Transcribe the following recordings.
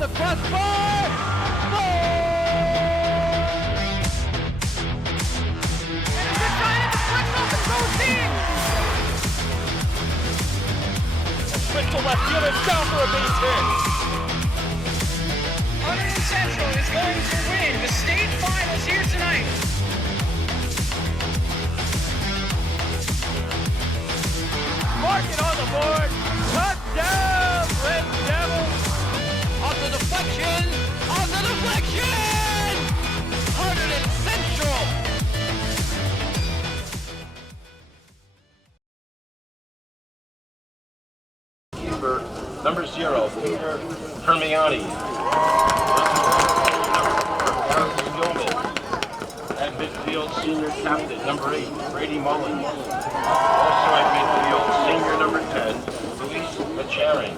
off the crossbar. Quick to left field and down for a base hit. Hunterdon Central is going to win the state finals here tonight. Mark it on the board. Touchdown, Red Devils. On the deflection. On the deflection. Hunterdon Central. Number 0, Peter Permiani. At midfield, senior captain, number 8, Brady Mullins. Also at midfield, senior number 10, Luis Macharing.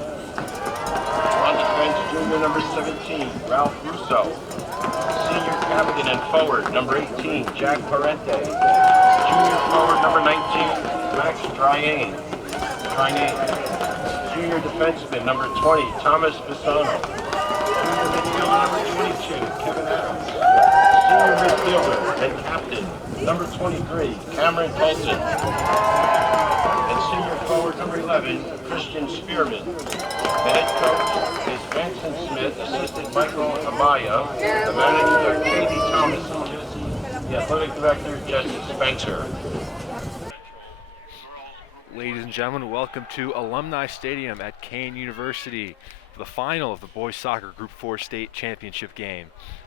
On defense, junior number 17, Ralph Russo. Senior captain and forward, number 18, Jack Parente. Junior forward, number 19, Max Dryane. Junior defenseman, number 20, Thomas Bisano. Junior midfielder, number 22, Kevin Adams. Senior midfielder and captain, number 23, Cameron Colton. And senior forward, number 11, Christian Spearman. The head coach is Benson Smith, assistant Michael Amaya. The manager, Katie Thomas. The athletic director, Jesse Spencer. Ladies and gentlemen, welcome to Alumni Stadium at Kane University for the final of the boys soccer Group 4 state championship game.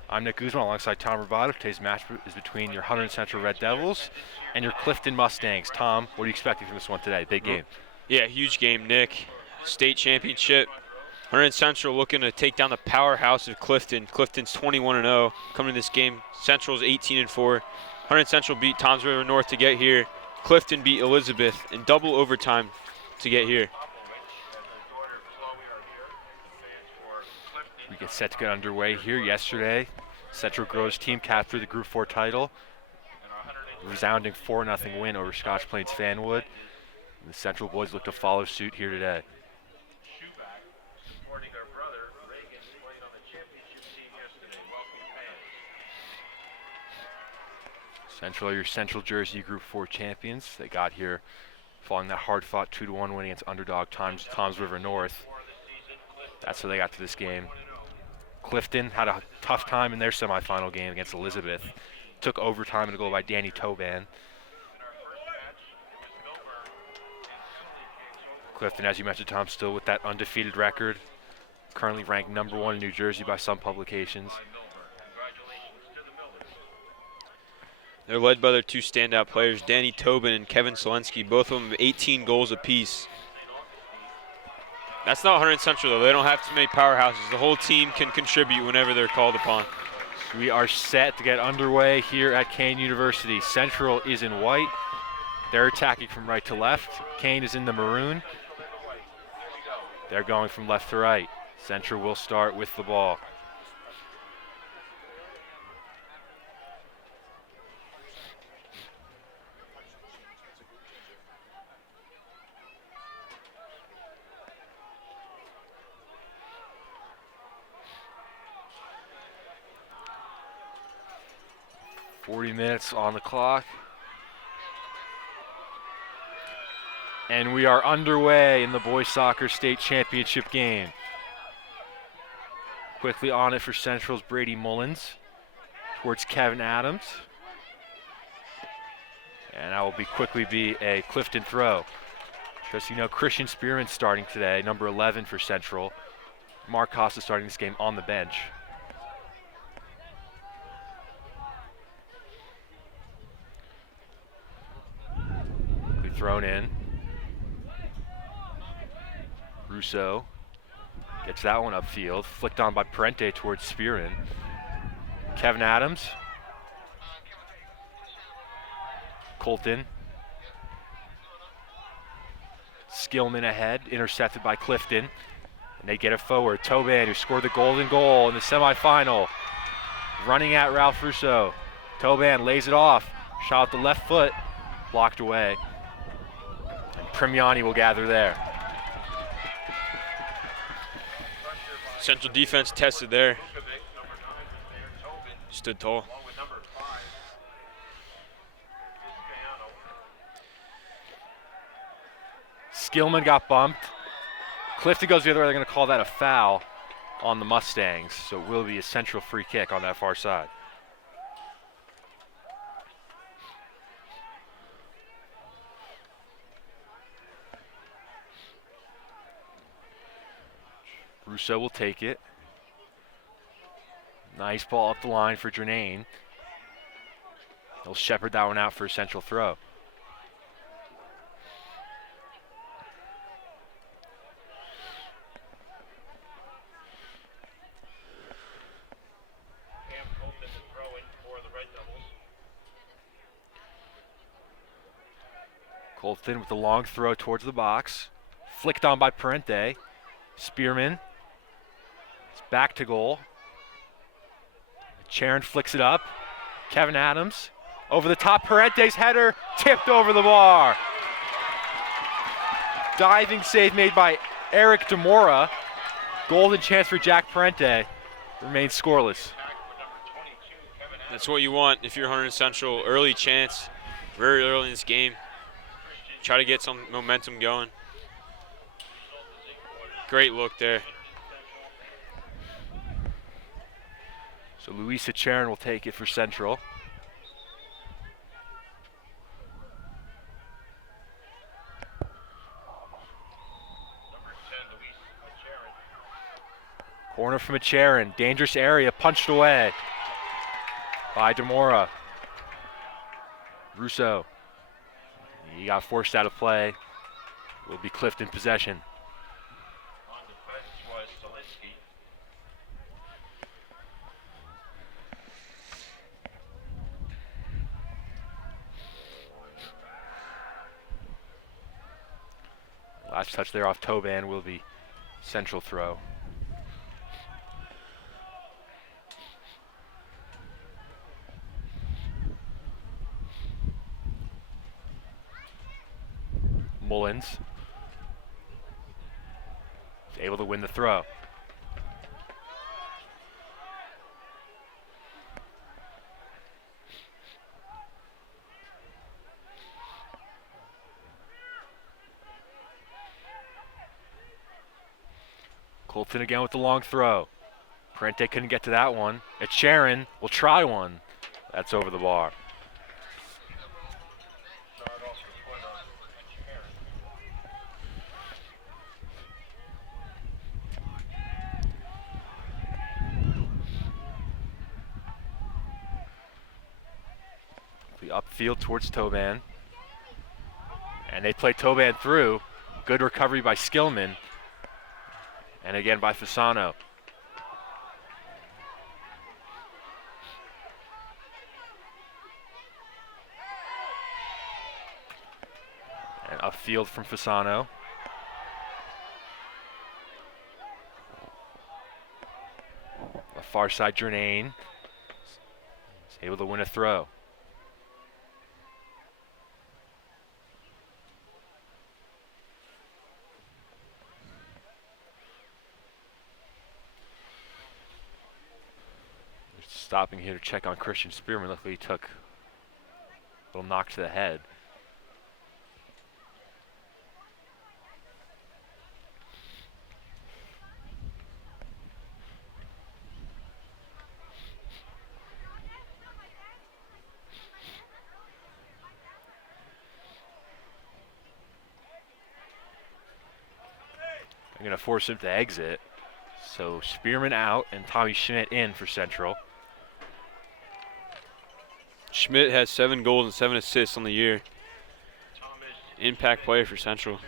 I'm Nick Guzman alongside Tom Roboto. Today's match is between your Hunterdon Central Red Devils and your Clifton Mustangs. Tom, what are you expecting from this one today? Big game. Yeah, huge game, Nick. State championship. Hunterdon Central looking to take down the powerhouse of Clifton. Clifton's 21-0 coming to this game. Central's 18-4. Hunterdon Central beat Toms River North to get here. Clifton beat Elizabeth in double overtime to get here. We get set to get underway here. Yesterday, Central Groves team captured the Group 4 title. Resounding 4-0 win over Scotch Plains Fanwood. The Central boys look to follow suit here today. Central are your Central Jersey Group 4 champions. They got here following that hard-fought 2-1 win against underdog Toms River North. That's how they got to this game. Clifton had a tough time in their semifinal game against Elizabeth. Took overtime and a goal by Danny Toban. Clifton, as you mentioned, Tom, still with that undefeated record. Currently ranked number 1 in New Jersey by some publications. They're led by their two standout players, Danny Tobin and Kevin Selensky, both of them with 18 goals apiece. That's not Hunterdon Central, though. They don't have too many powerhouses. The whole team can contribute whenever they're called upon. We are set to get underway here at Kane University. Central is in white. They're attacking from right to left. Kane is in the maroon. They're going from left to right. Central will start with the ball. Minutes on the clock. And we are underway in the boys soccer state championship game. Quickly on it for Central's Brady Mullins towards Kevin Adams. And that will quickly be a Clifton throw. Just so you know, Christian Spearman starting today, number 11 for Central. Mark Costa starting this game on the bench. Thrown in. Russo gets that one upfield. Flicked on by Parente towards Spearman. Kevin Adams. Colton. Skillman ahead, intercepted by Clifton. And they get it forward. Toban, who scored the golden goal in the semifinal. Running at Ralph Russo. Toban lays it off. Shot with the left foot. Blocked away. Perm will gather there. Central defense tested there. Stood tall. Skillman got bumped. Clifton goes the other way. They're going to call that a foul on the Mustangs, so it will be a Central free kick on that far side. Russo will take it. Nice ball up the line for Drenane. He'll shepherd that one out for a Central throw. Colton with the long throw towards the box. Flicked on by Parente. Spearman. It's back to goal. Charon flicks it up. Kevin Adams. Over the top, Parente's header. Tipped over the bar. Diving save made by Eric Demora. Golden chance for Jack Parente. Remains scoreless. That's what you want if you're Hunterdon Central. Early chance, very early in this game. Try to get some momentum going. Great look there. So Luisa Charon will take it for Central. Corner from a Charon. Dangerous area, punched away by Demora. Russo. He got forced out of play. Will be Clifton possession. On defense was Solinsky. Last touch there off Toban will be Central throw. Mullins is able to win the throw. Colton again with the long throw. Parente couldn't get to that one. It's Sharon will try one. That's over the bar. Upfield towards Toban. And they play Toban through. Good recovery by Skillman. And again by Fasano. And upfield from Fasano. The far side Drenane is able to win a throw. Stopping here to check on Christian Spearman. Luckily he took a little knock to the head. I'm going to force him to exit. So Spearman out and Tommy Schmidt in for Central. Schmidt has 7 goals and 7 assists on the year. Impact player for Central.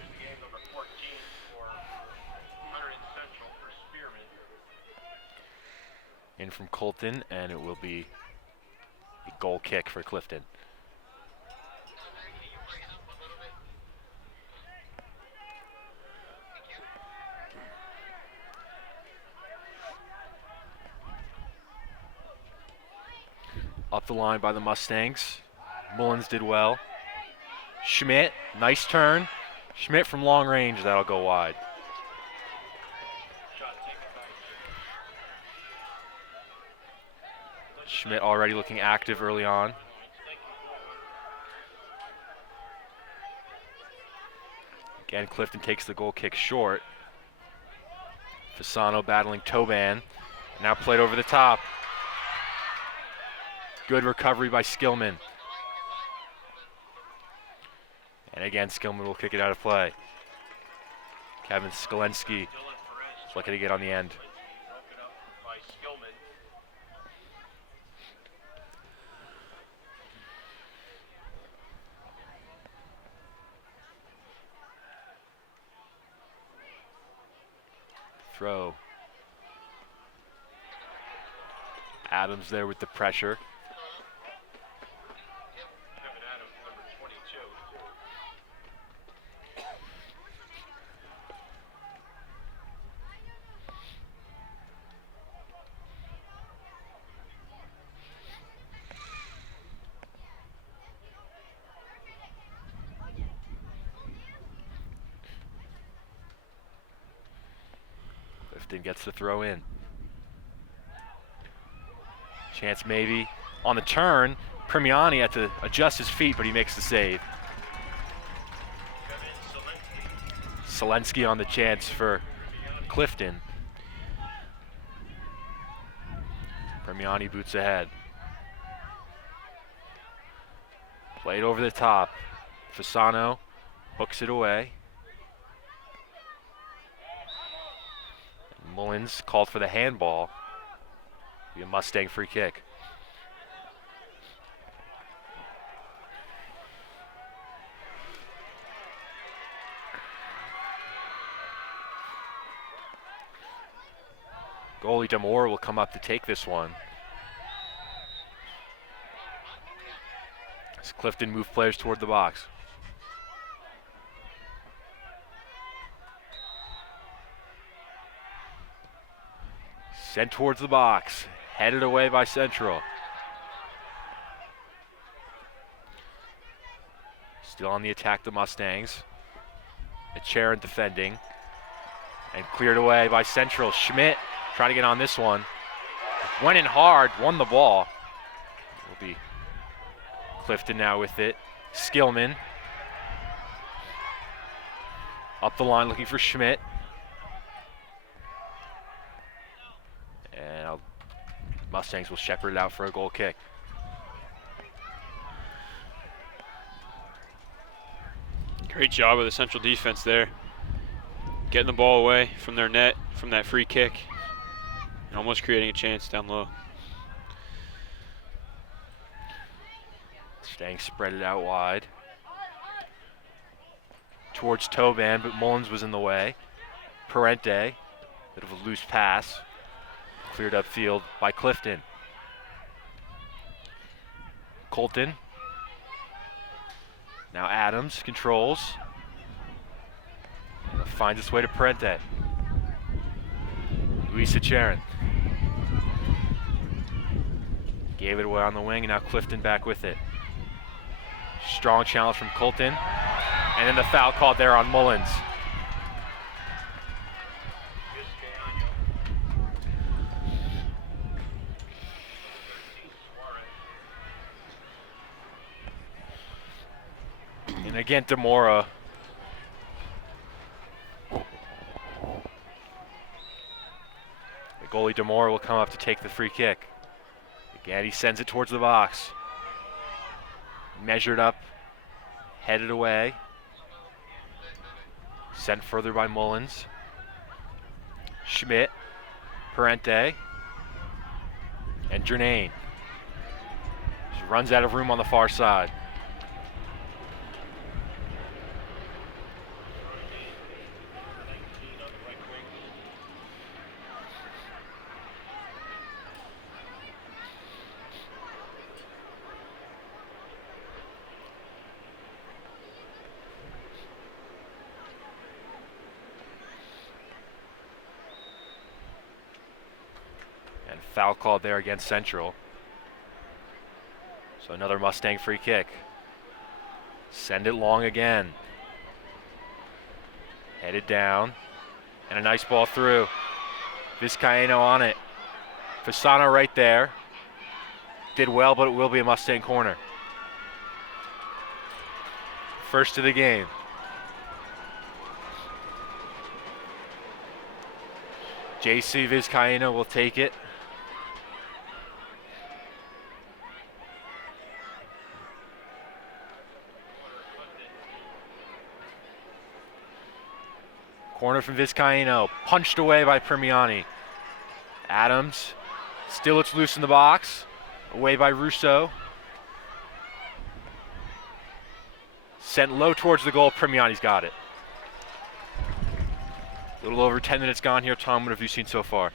In from Colton, and it will be a goal kick for Clifton. Up the line by the Mustangs. Mullins did well. Schmidt, nice turn. Schmidt from long range, that'll go wide. Shot taken Schmidt already looking active early on. Again, Clifton takes the goal kick short. Fasano battling Toban. Now played over the top. Good recovery by Skillman. And again, Skillman will kick it out of play. Kevin Skolensky is looking to get on the end. Throw. Adams there with the pressure. Clifton gets the throw in. Chance maybe on the turn. Permiani had to adjust his feet, but he makes the save. Selensky on the chance for Clifton. Permiani boots ahead. Played over the top. Fasano hooks it away. Mullins called for the handball. Be a Mustang free kick. Goalie Demore will come up to take this one. As Clifton move players toward the box. Sent towards the box, headed away by Central. Still on the attack, the Mustangs. Charon defending. And cleared away by Central. Schmidt trying to get on this one. Went in hard, won the ball. Will be Clifton now with it. Skillman. Up the line looking for Schmidt. And Mustangs will shepherd it out for a goal kick. Great job of the Central defense there. Getting the ball away from their net, from that free kick, and almost creating a chance down low. Mustangs spread it out wide. Towards Toban, but Mullins was in the way. Parente, bit of a loose pass. Cleared upfield by Clifton. Colton. Now Adams controls. And finds its way to Parente. Luisa Charon. Gave it away on the wing, and now Clifton back with it. Strong challenge from Colton. And then the foul called there on Mullins. And again, Demora. The goalie Demora will come up to take the free kick. Again, he sends it towards the box. Measured up, headed away. Sent further by Mullins. Schmidt, Parente, and Jernane. She runs out of room on the far side. Foul called there against Central. So another Mustang free kick. Send it long again. Headed down. And a nice ball through. Vizcaíno on it. Fasano right there. Did well, but it will be a Mustang corner. First of the game. JC Vizcaíno will take it. Corner from Vizcaíno, punched away by Permiani. Adams still looks loose in the box. Away by Russo. Sent low towards the goal. Permiani's got it. A little over 10 minutes gone here. Tom, what have you seen so far?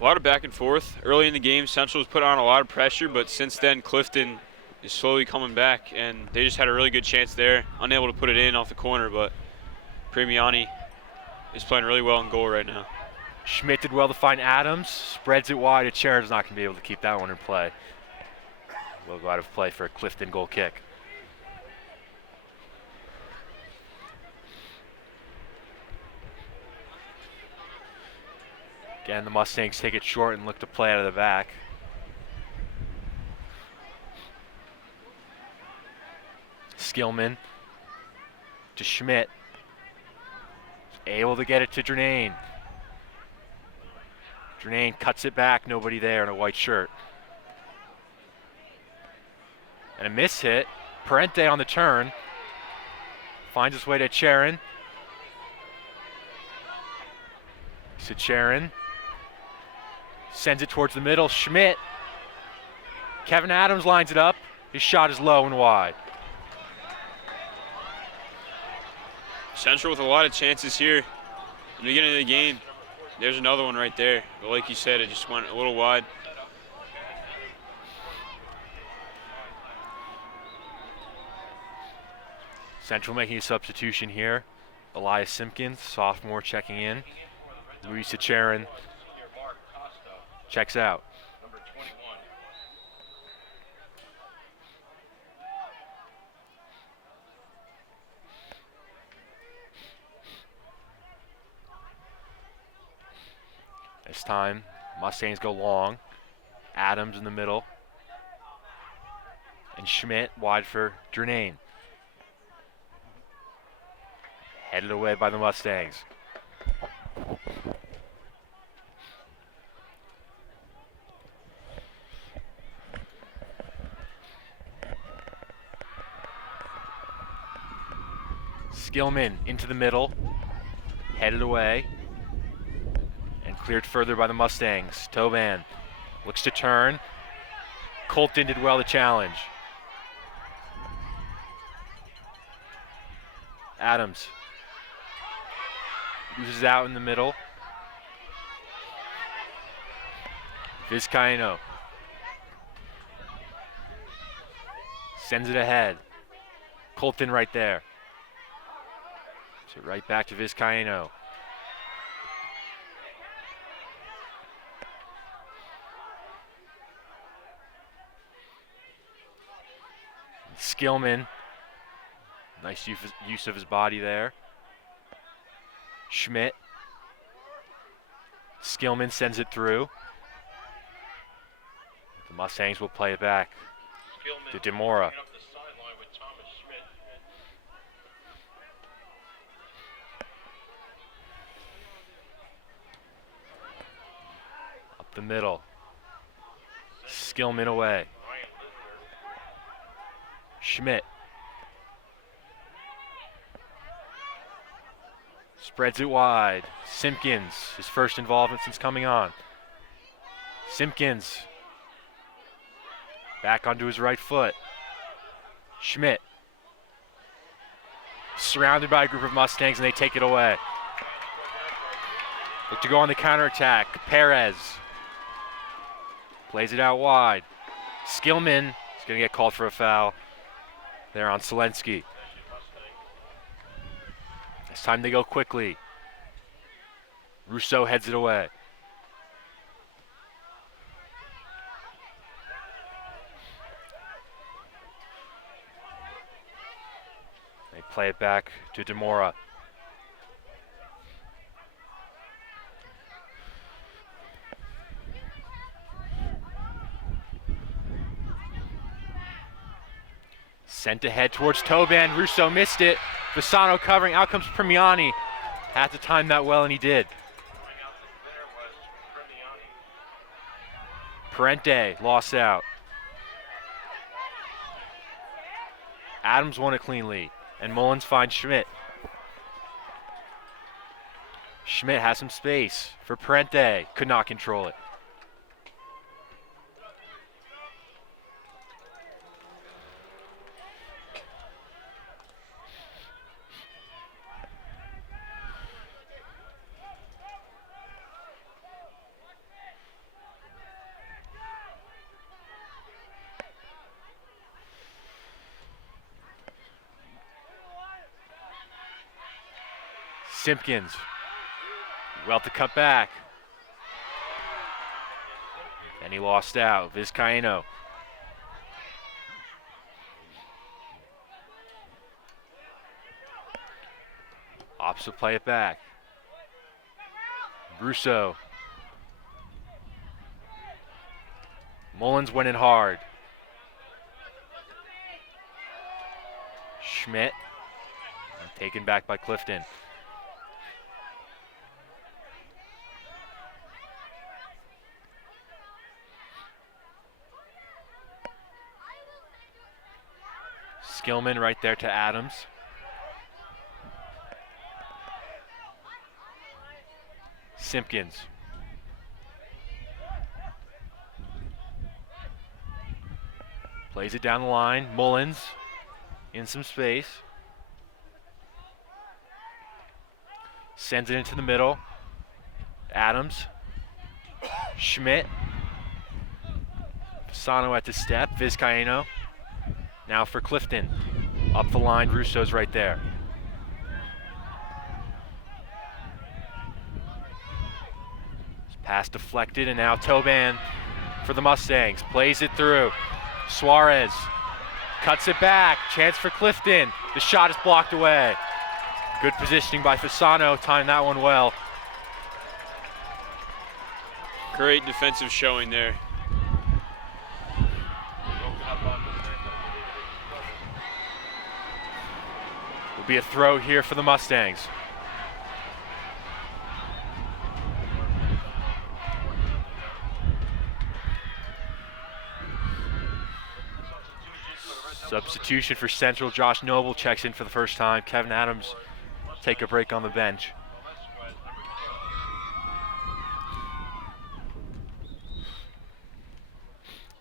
A lot of back and forth. Early in the game, Central was put on a lot of pressure, but since then, Clifton is slowly coming back, and they just had a really good chance there. Unable to put it in off the corner, but Permiani is playing really well in goal right now. Schmidt did well to find Adams. Spreads it wide. Chair's not going to be able to keep that one in play. Will go out of play for a Clifton goal kick. Again, the Mustangs take it short and look to play out of the back. Skillman to Schmidt. Able to get it to Drenane. Drenane cuts it back, nobody there in a white shirt. And a miss hit. Parente on the turn. Finds his way to Charon. To Charon. Sends it towards the middle. Schmidt. Kevin Adams lines it up. His shot is low and wide. Central with a lot of chances here in the beginning of the game. There's another one right there. But like you said, it just went a little wide. Central making a substitution here. Elias Simpkins, sophomore, checking in. Luis Charon checks out. This time, Mustangs go long. Adams in the middle. And Schmidt wide for Drenane. Headed away by the Mustangs. Skillman into the middle. Headed away. And cleared further by the Mustangs. Toban looks to turn. Colton did well to challenge. Adams loses out in the middle. Vizcaíno sends it ahead. Colton right there. So right back to Vizcaíno. Skillman. Nice use of his body there. Schmidt. Skillman sends it through. The Mustangs will play it back to Demora. Up the middle. Skillman away. Schmidt. Spreads it wide. Simpkins, his first involvement since coming on. Simpkins. Back onto his right foot. Schmidt. Surrounded by a group of Mustangs and they take it away. Look to go on the counterattack. Perez. Plays it out wide. Skillman is going to get called for a foul there on Selensky. It's time to go quickly. Rousseau heads it away. They play it back to Demora. Sent ahead towards Toban. Russo missed it. Fasano covering. Out comes Premiani. Had to time that well, and he did. Parente lost out. Adams won it cleanly, and Mullins finds Schmidt. Schmidt has some space for Parente. Could not control it. Simpkins, well to cut back. And he lost out. Vizcaíno. Opts will play it back. Russo. Mullins went in hard. Schmidt. Taken back by Clifton. Skillman right there to Adams. Simpkins. Plays it down the line. Mullins in some space. Sends it into the middle. Adams. Schmidt. Fasano at the step. Vizcaíno. Now for Clifton. Up the line, Russo's right there. Pass deflected, and now Toban for the Mustangs. Plays it through. Suarez cuts it back. Chance for Clifton. The shot is blocked away. Good positioning by Fasano. Timed that one well. Great defensive showing there. Will be a throw here for the Mustangs. Substitution for Central. Josh Noble checks in for the first time. Kevin Adams take a break on the bench.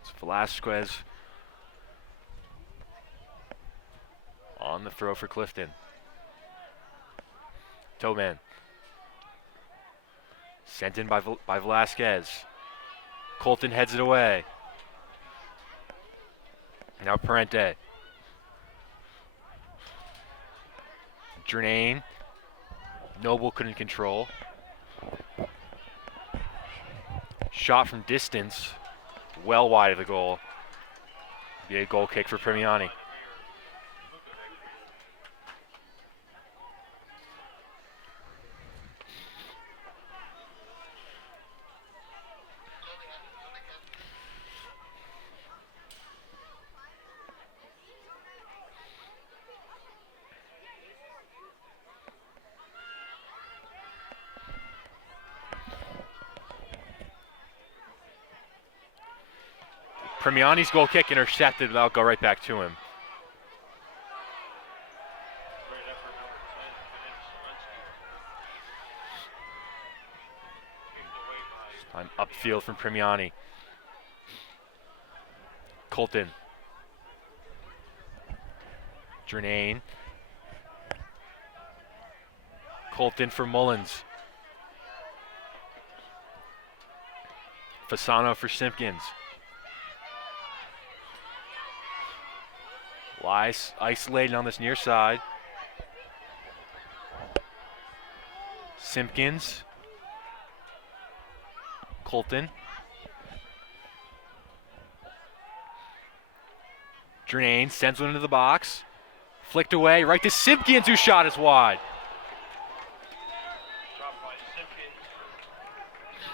It's Velasquez on the throw for Clifton. Toban. Sent in by Velasquez. Colton heads it away. Now Parente. Jernane. Noble couldn't control. Shot from distance. Well wide of the goal. Be a goal kick for Premiani. Premiani's goal kick intercepted, but that'll go right back to him. Time upfield from Premiani. Colton. Jernane. Colton for Mullins. Fasano for Simpkins. Lies isolated on this near side. Simpkins. Colton. Jernane sends one into the box. Flicked away, right to Simpkins, whose shot is wide.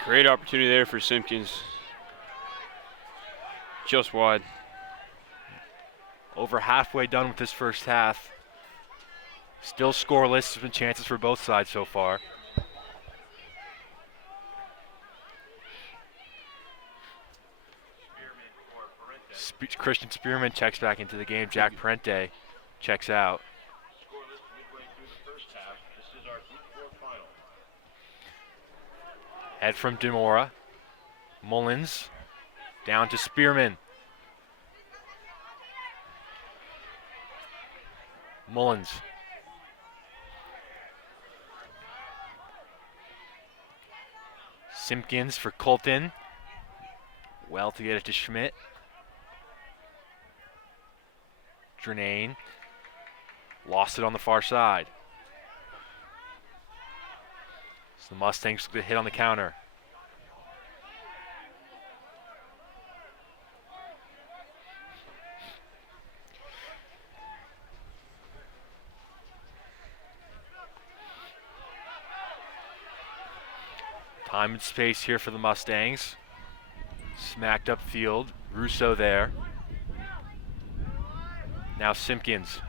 Great opportunity there for Simpkins. Just wide. Over halfway done with this first half. Still scoreless. There's been chances for both sides so far. Christian Spearman checks back into the game. Jack Parente checks out. Head from Demora. Mullins down to Spearman. Mullins. Simpkins for Colton. Well to get it to Schmidt. Drenane. Lost it on the far side. So the Mustangs get hit on the counter. Time and space here for the Mustangs. Smacked up field. Russo there. Now Simpkins.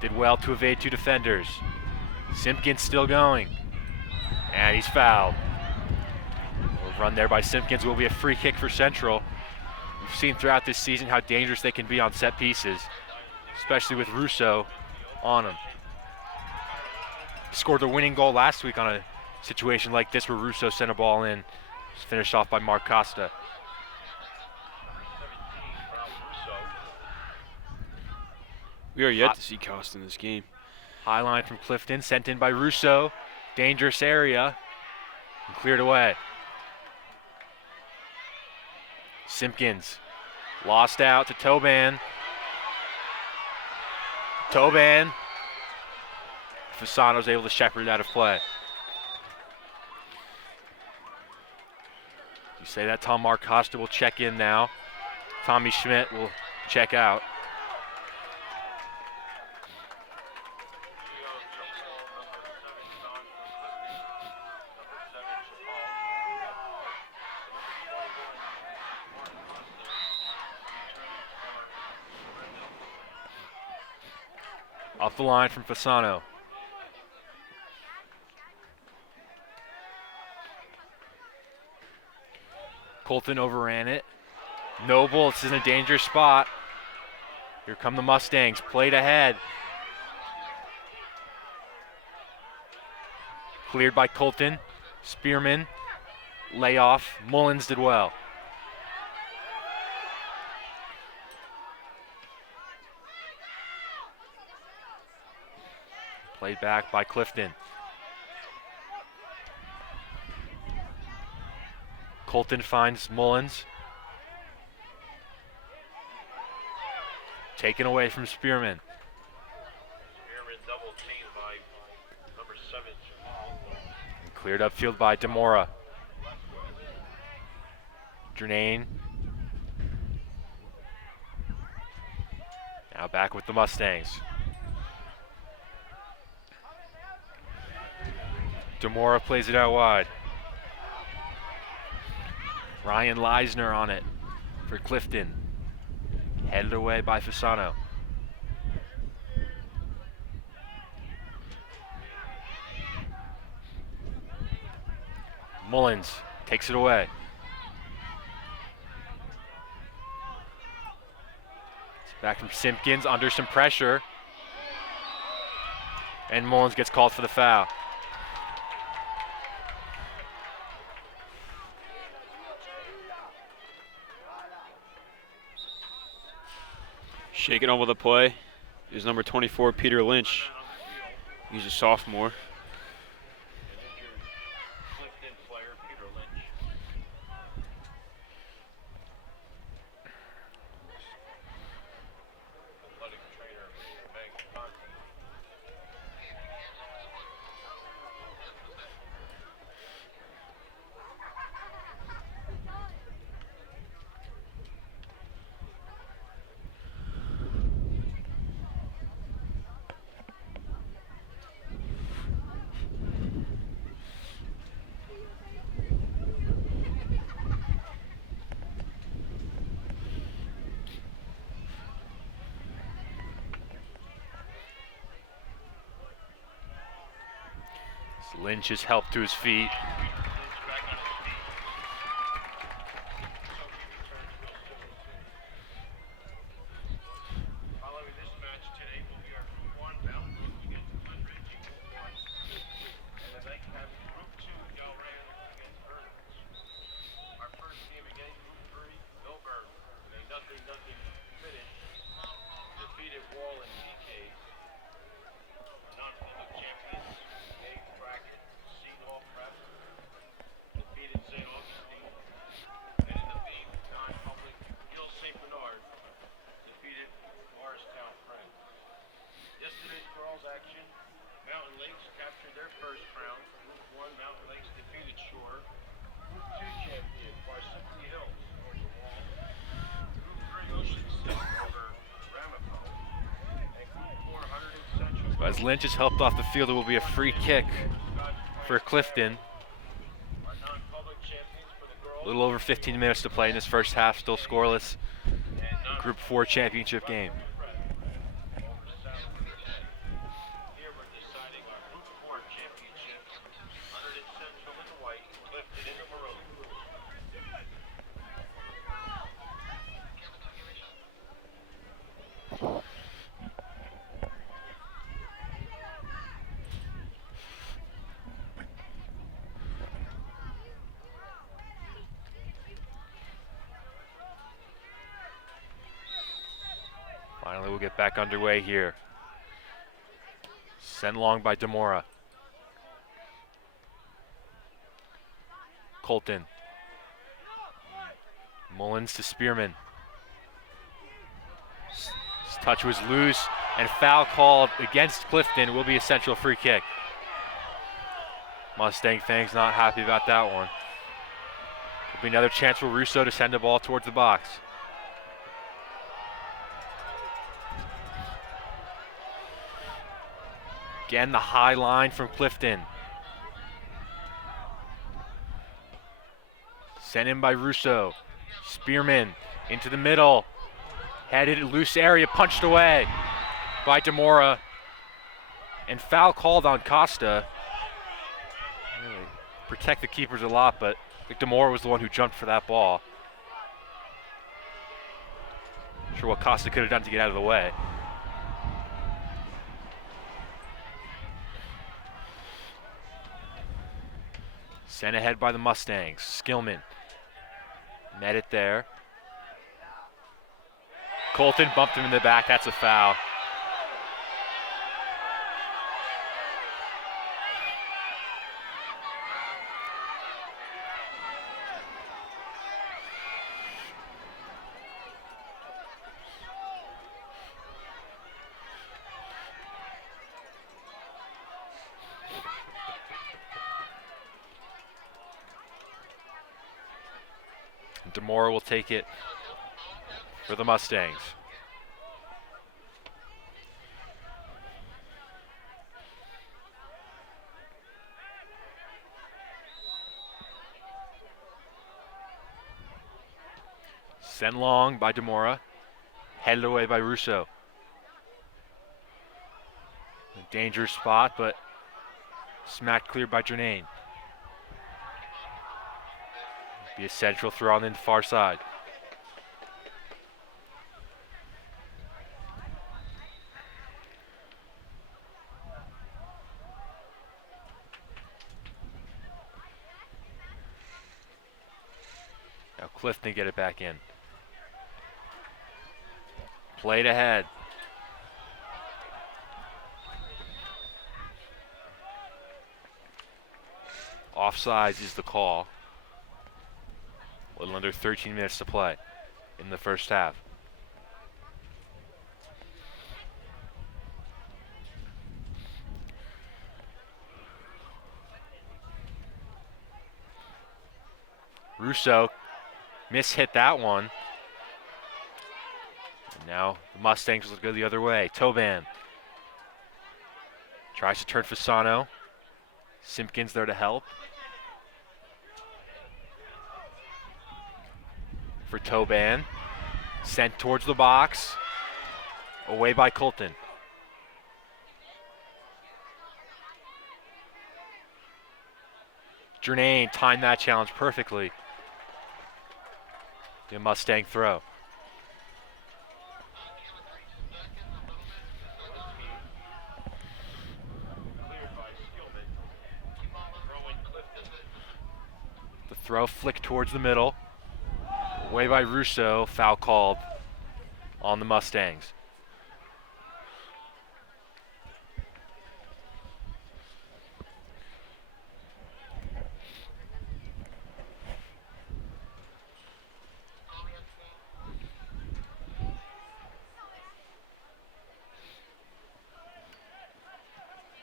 Did well to evade two defenders. Simpkins still going. And he's fouled. A run there by Simpkins will be a free kick for Central. We've seen throughout this season how dangerous they can be on set pieces, especially with Russo on them. Scored the winning goal last week on a situation like this where Russo sent a ball in. It's finished off by Mark Costa. We are yet to see Costa in this game. High line from Clifton, sent in by Russo. Dangerous area. And cleared away. Simpkins. Lost out to Toban. Toban. Fasano's able to shepherd it out of play. You say that, Tom Mark Costa will check in now. Tommy Schmidt will check out. Off the line from Fasano. Colton overran it. Noble, it's in a dangerous spot. Here come the Mustangs, played ahead. Cleared by Colton. Spearman, layoff. Mullins did well. Played back by Clifton. Colton finds Mullins. Taken away from Spearman. Spearman double teamed by number 7. And cleared upfield by Demora. Drenane. Now back with the Mustangs. Demora plays it out wide. Ryan Leisner on it for Clifton. Headed away by Fasano. Mullins takes it away. It's back from Simpkins under some pressure. And Mullins gets called for the foul. Shaking on with the play is number 24, Peter Lynch. He's a sophomore. Clifton player Peter Lynch. Athletic trainer Meg Conti. Lynch is helped to his feet. Yesterday's girls action, Mountain Lakes captured their first crown. Group 1, Mountain Lakes defeated Shore. Group 2 champion, Parsippany Hills over Wall. Group 3, Ocean City over Ramapo. And Group 4, Hunterdon Central. So as Lynch is helped off the field, it will be a free kick for Clifton. Our non-public champions for the girls. A little over 15 minutes to play in this first half, still scoreless. Group 4 championship game. Here we're deciding our Group 4 championship. Hunterdon Central in the white, Clifton in the maroon. Finally, we'll get back underway here. Sent long by Demora. Colton. Mullins to Spearman. His touch was loose, and foul called against Clifton. Will be a central free kick. Mustang fans not happy about that one. Will be another chance for Russo to send the ball towards the box. Again, the high line from Clifton. Sent in by Russo. Spearman into the middle. Headed loose area, punched away by Demora. And foul called on Costa. Really protect the keepers a lot, but I think Demora was the one who jumped for that ball. Not sure what Costa could have done to get out of the way. Sent ahead by the Mustangs. Skillman met it there. Colton bumped him in the back. That's a foul. Demora will take it for the Mustangs. Sent long by Demora, headed away by Russo. A dangerous spot, but smacked clear by Jernane. Be a central throw on the far side. Now Clifton get it back in. Played ahead. Offsides is the call. A little under 13 minutes to play in the first half. Russo mishit that one. And now the Mustangs will go the other way. Toban tries to turn Fasano. Simpkins there to help. For Toban, sent towards the box, away by Colton. Jernane timed that challenge perfectly. The Mustang throw. The throw flicked towards the middle. Away by Russo, foul called on the Mustangs.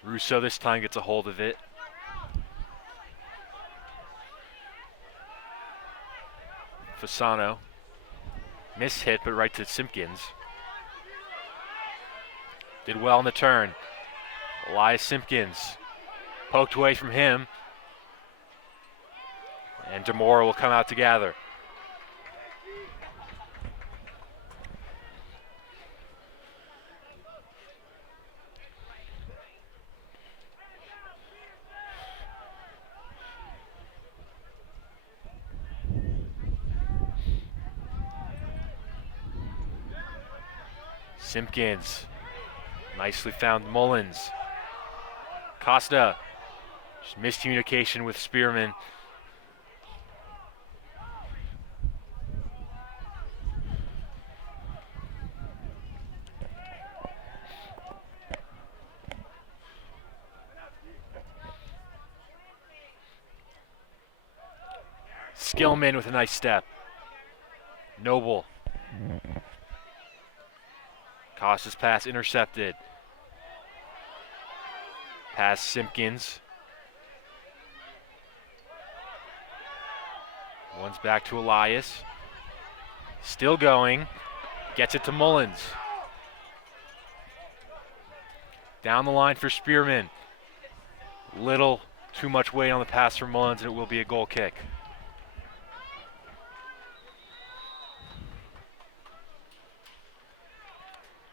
Russo this time gets a hold of it. Fasano. Miss hit, but right to Simpkins. Did well in the turn. Elias Simpkins poked away from him. And DeMora will come out to gather. Simpkins, nicely found Mullins. Costa, just miscommunication with Spearman. Skillman with a nice step. Noble. Costa's pass intercepted. Pass Simpkins. One's back to Elias. Still going. Gets it to Mullins. Down the line for Spearman. Little too much weight on the pass for Mullins, and it will be a goal kick.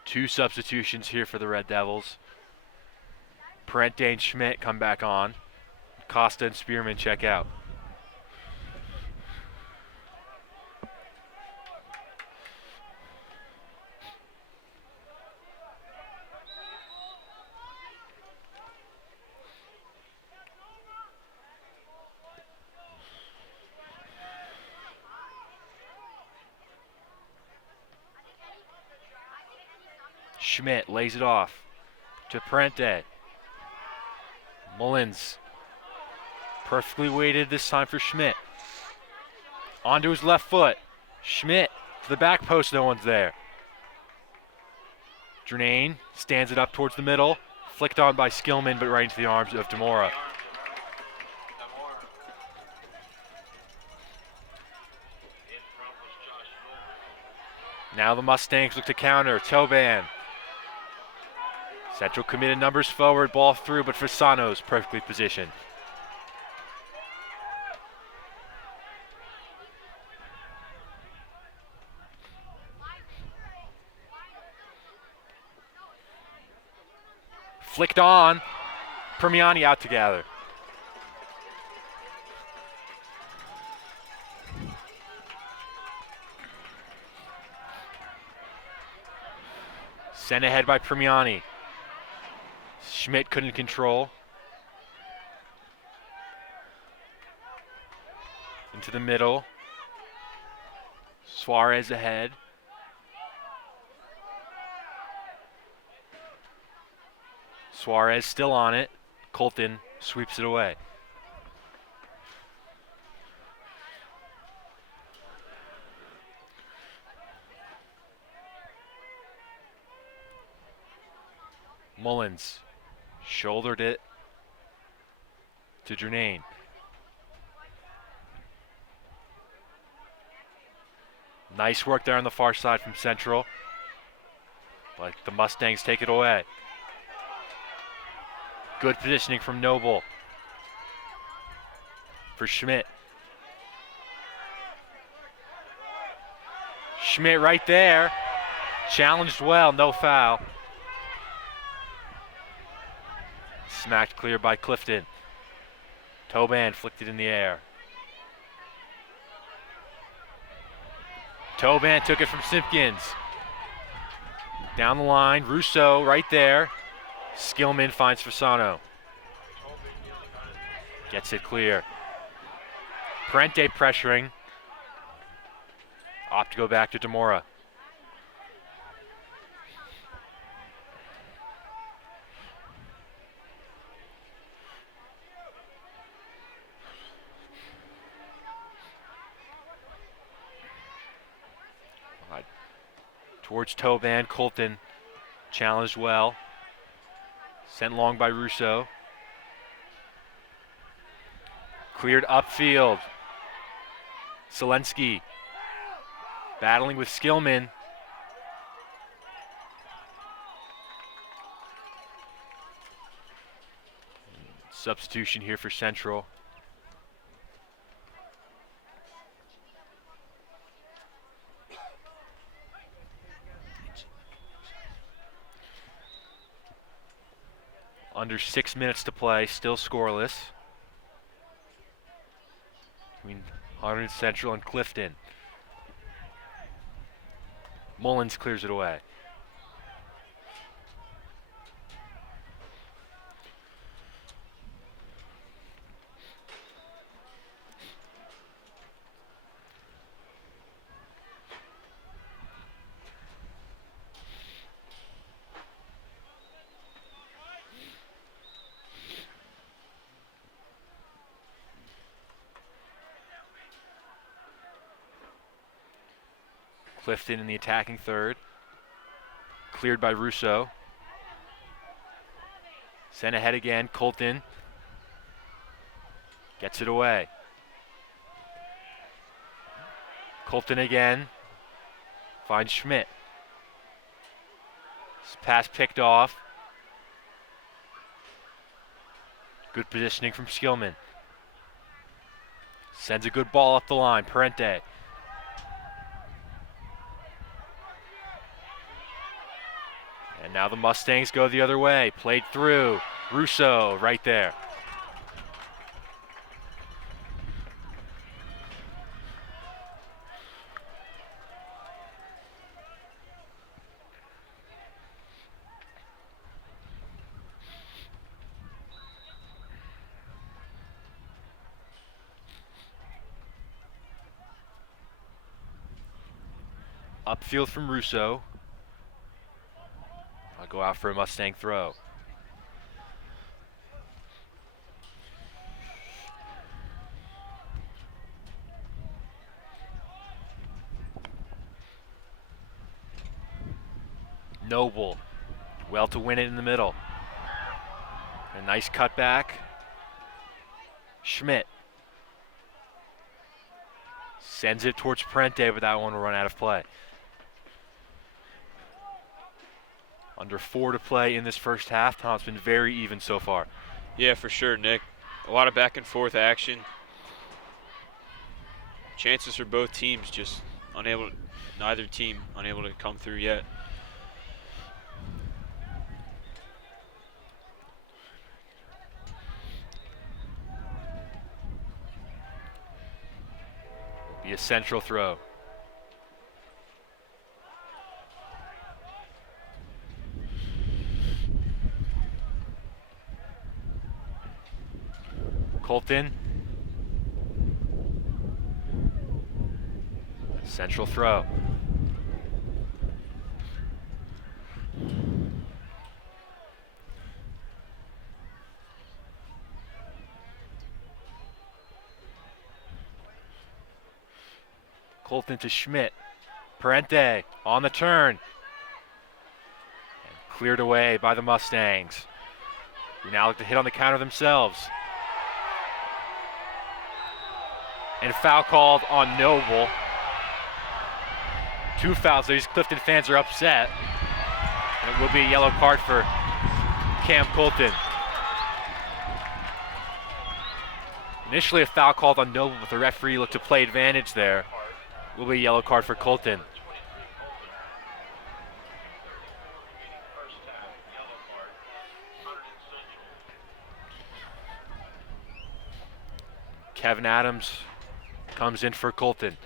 Two substitutions here for the Red Devils. Parente and Schmidt come back on. Costa and Spearman check out. Schmidt lays it off to Parente. Mullins, perfectly weighted this time for Schmidt. Onto his left foot. Schmidt to the back post, no one's there. Jernane stands it up towards the middle. Flicked on by Skillman, but right into the arms of DeMora. Now the Mustangs look to counter. Toban. Central committed numbers forward, ball through, but Fasano's perfectly positioned. Flicked on. Permiani out to gather. Sent ahead by Permiani. Schmidt couldn't control. Into the middle. Suarez ahead. Suarez still on it. Colton sweeps it away. Mullins shouldered it to Jernane. Nice work there on the far side from Central. But the Mustangs take it away. Good positioning from Noble. For Schmidt. Schmidt right there. Challenged well, no foul. Smacked clear by Clifton. Toban flicked it in the air. Toban took it from Simpkins. Down the line, Russo right there. Skillman finds Fasano. Gets it clear. Parente pressuring. Opt to go back to Demora. Towards Toban, Colton challenged well. Sent long by Russo. Cleared upfield. Selensky battling with Skillman. Substitution here for Central. Under 6 minutes to play, still scoreless. Between Hunterdon Central and Clifton. Mullins clears it away. Clifton in the attacking third. Cleared by Russo. Sent ahead again, Colton. Gets it away. Colton again. Finds Schmidt. This pass picked off. Good positioning from Skillman. Sends a good ball up the line, Parente. And now the Mustangs go the other way. Played through. Russo right there. Upfield from Russo. I'll go out for a Mustang throw. Noble, well to win it in the middle. A nice cutback. Schmidt sends it towards Parente, but that one will run out of play. Under 4 to play in this first half. Tom's been very even so far. Yeah, for sure, Nick. A lot of back and forth action. Chances for both teams, just neither team unable to come through yet. Be a Central throw. Colton. Central throw. Colton to Schmidt. Parente on the turn. And cleared away by the Mustangs, who now look to hit on the counter themselves. And foul called on Noble. 2 fouls. These Clifton fans are upset. And it will be a yellow card for Cam Colton. Initially a foul called on Noble, but the referee looked to play advantage there. Will be a yellow card for Colton. Kevin Adams comes in for Colton.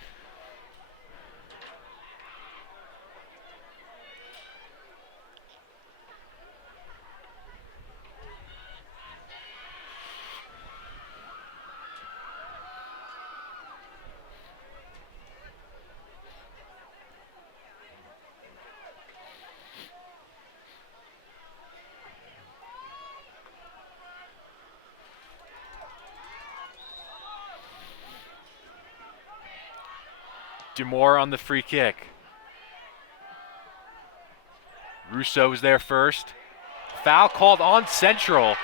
Demore on the free kick. Russo was there first. Foul called on Central.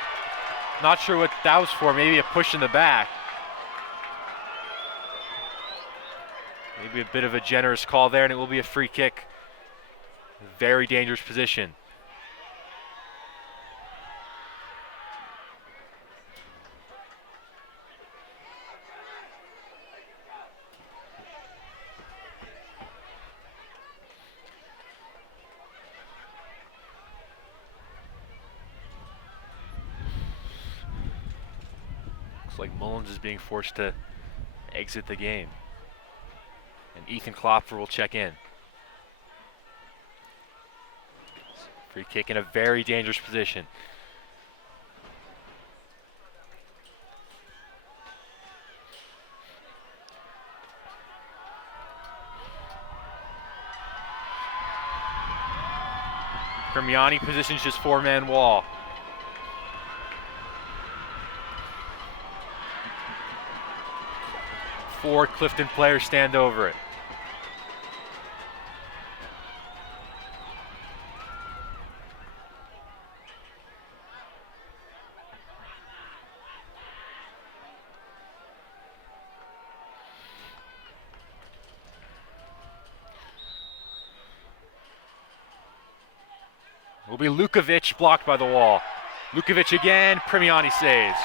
Not sure what that was for. Maybe a push in the back. Maybe a bit of a generous call there, and it will be a free kick. Very dangerous position. Like Mullins is being forced to exit the game. And Ethan Klopfer will check in. Free kick in a very dangerous position. Yanni positions just four-man wall. Four Clifton players stand over it. Will be Lukovic, blocked by the wall. Lukovic again, Premiani saves.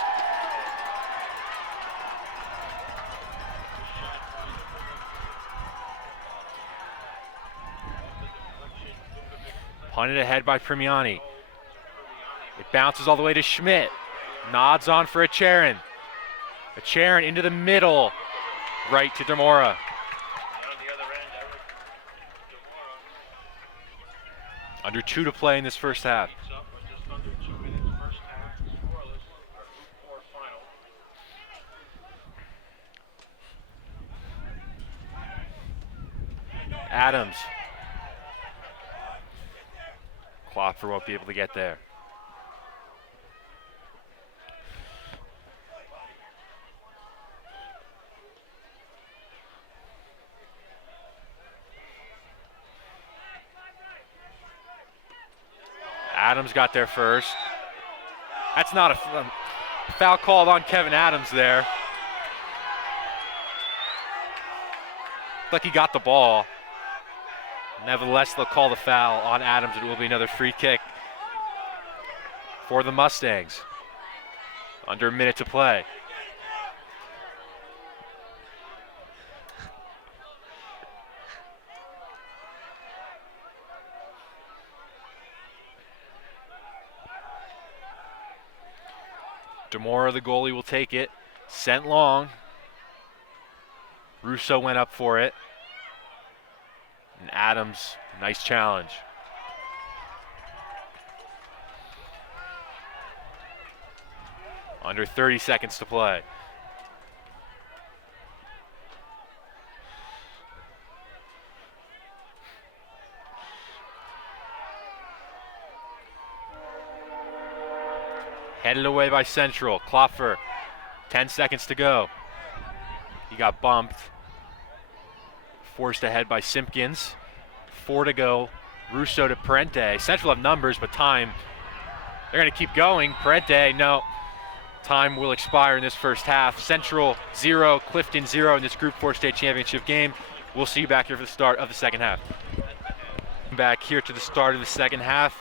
Punted ahead by Premiani. It bounces all the way to Schmidt. Nods on for Acharin. Acharin into the middle. Right to Demora. Under 2 to play in this first half. Adams. Klopfer won't be able to get there. Adams got there first. That's not a foul called on Kevin Adams there. Like he got the ball. Nevertheless, they'll call the foul on Adams. It will be another free kick for the Mustangs. Under a minute to play. Demora, the goalie, will take it. Sent long. Russo went up for it. And Adams, nice challenge. Under 30 seconds to play. Headed away by Central. Klopfer, 10 seconds to go. He got bumped. Forced ahead by Simpkins. 4 to go. Russo to Parente. Central have numbers, but time. They're going to keep going. Parente, no. Time will expire in this first half. Central 0, Clifton 0 in this Group 4 state championship game. We'll see you back here for the start of the second half. Back here to the start of the second half.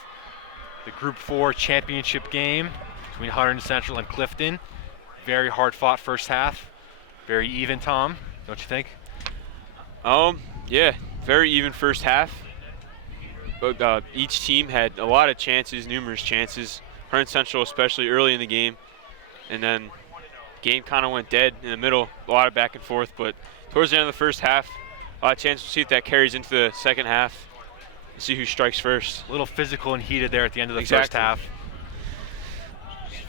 The Group 4 championship game between Hunterdon Central and Clifton. Very hard fought first half. Very even, Tom, don't you think? Yeah, very even first half. But each team had a lot of chances, numerous chances. Hunterdon Central especially early in the game. And then Game kind of went dead in the middle, a lot of back and forth, but towards the end of the first half, a lot of chance to see if that carries into the second half. See who strikes first. A little physical and heated there at the end of the first half.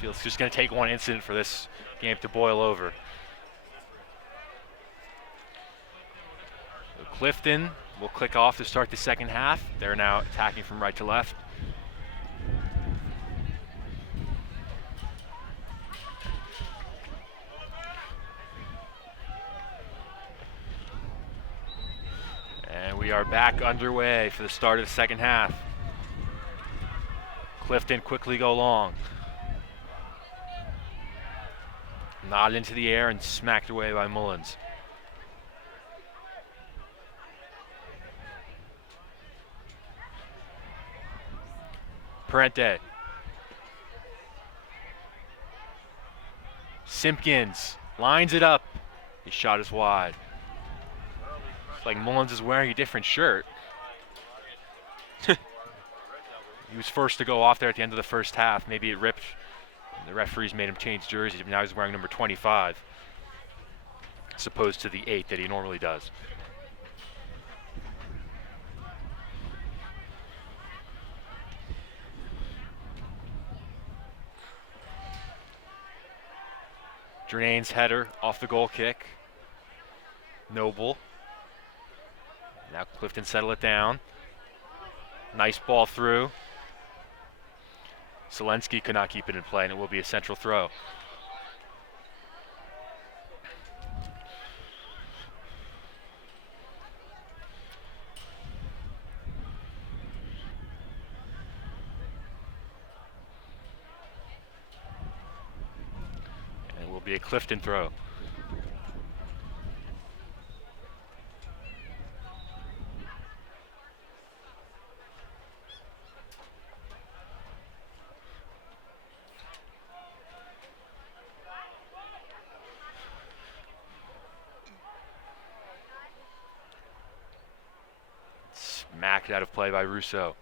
Feels just going to take one incident for this game to boil over. So Clifton will click off to start the second half. They're now attacking from right to left. And we are back underway for the start of the second half. Clifton quickly go long. Nodded into the air and smacked away by Mullins. Parente. Simpkins lines it up. His shot is wide. It's like Mullins is wearing a different shirt. He was first to go off there at the end of the first half. Maybe it ripped. The referees made him change jerseys, but now he's wearing number 25, as opposed to the 8 that he normally does. Jernane's header off the goal kick. Noble. Now Clifton settle it down. Nice ball through. Selensky could not keep it in play, and it will be a central throw. And it will be a Clifton throw. Smacked out of play by Russo.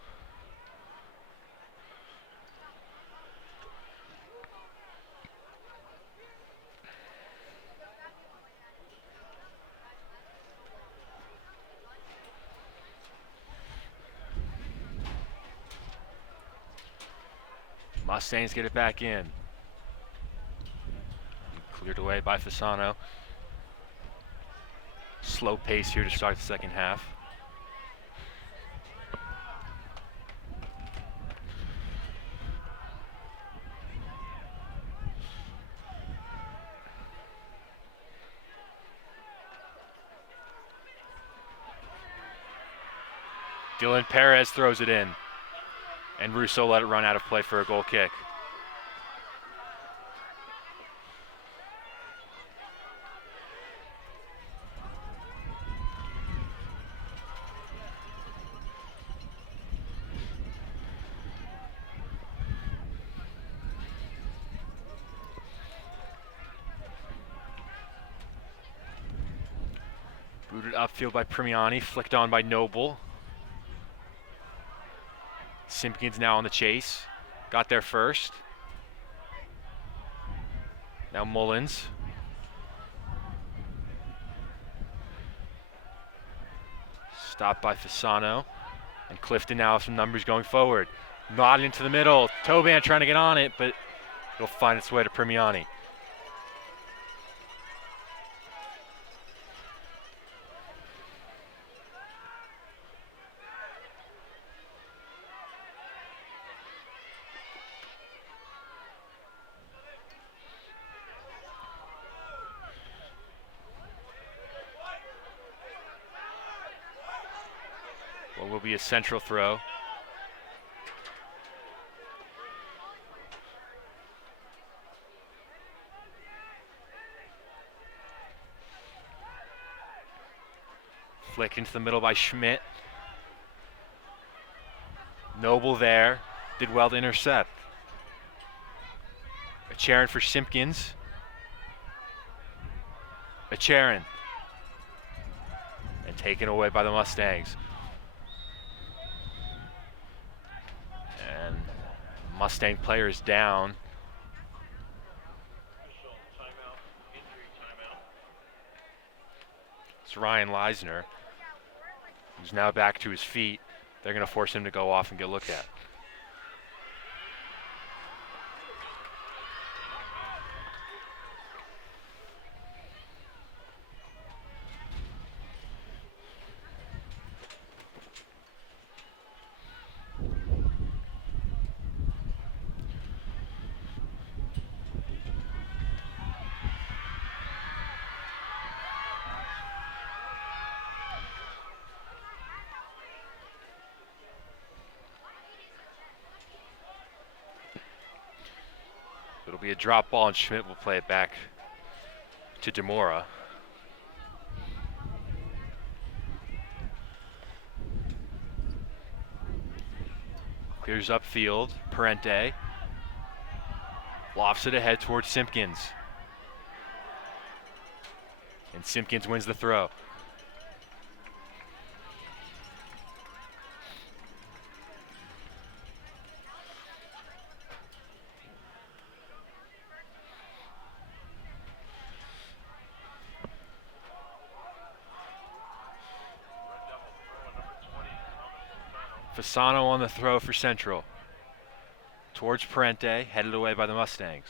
Mustangs get it back in. Cleared away by Fasano. Slow pace here to start the second half. Dylan Perez throws it in, and Russo let it run out of play for a goal kick. Booted upfield by Primiani, flicked on by Noble. Simpkins now on the chase. Got there first. Now Mullins. Stopped by Fasano. And Clifton now with some numbers going forward. Nodded into the middle. Toban trying to get on it, but it'll find its way to Primiani. What will be a central throw. Flick into the middle by Schmidt. Noble there. Did well to intercept. A Charon for Simpkins. A Charon. And taken away by the Mustangs. And Mustang player is down. It's Ryan Leisner, who's now back to his feet. They're going to force him to go off and get looked at. It'll be a drop ball, and Schmidt will play it back to Demora. Clears upfield. Parente lofts it ahead towards Simpkins. And Simpkins wins the throw. Fasano on the throw for Central. Towards Parente, headed away by the Mustangs.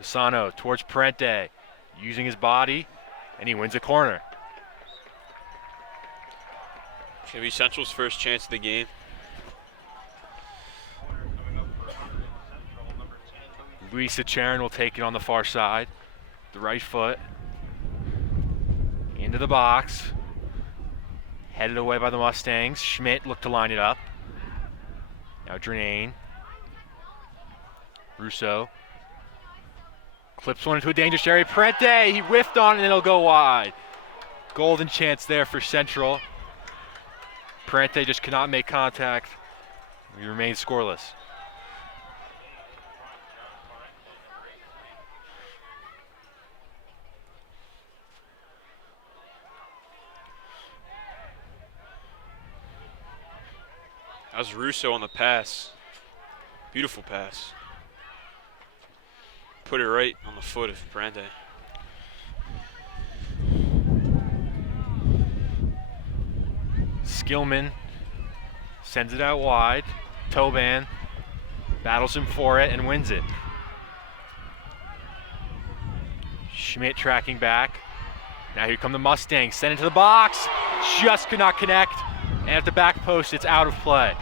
Fasano towards Parente, using his body, and he wins a corner. It's going to be Central's first chance of the game. Luis Acharan will take it on the far side. The right foot. Into the box. Headed away by the Mustangs. Schmidt looked to line it up. Now Drenane. Russo. Clips one into a dangerous area. Parente, he whiffed on it and it'll go wide. Golden chance there for Central. Parente just cannot make contact. We remain scoreless. That was Russo on the pass. Beautiful pass. Put it right on the foot of Parente. Skillman sends it out wide. Toban battles him for it and wins it. Schmidt tracking back. Now here come the Mustangs. Send it to the box. Just could not connect. And at the back post, it's out of play.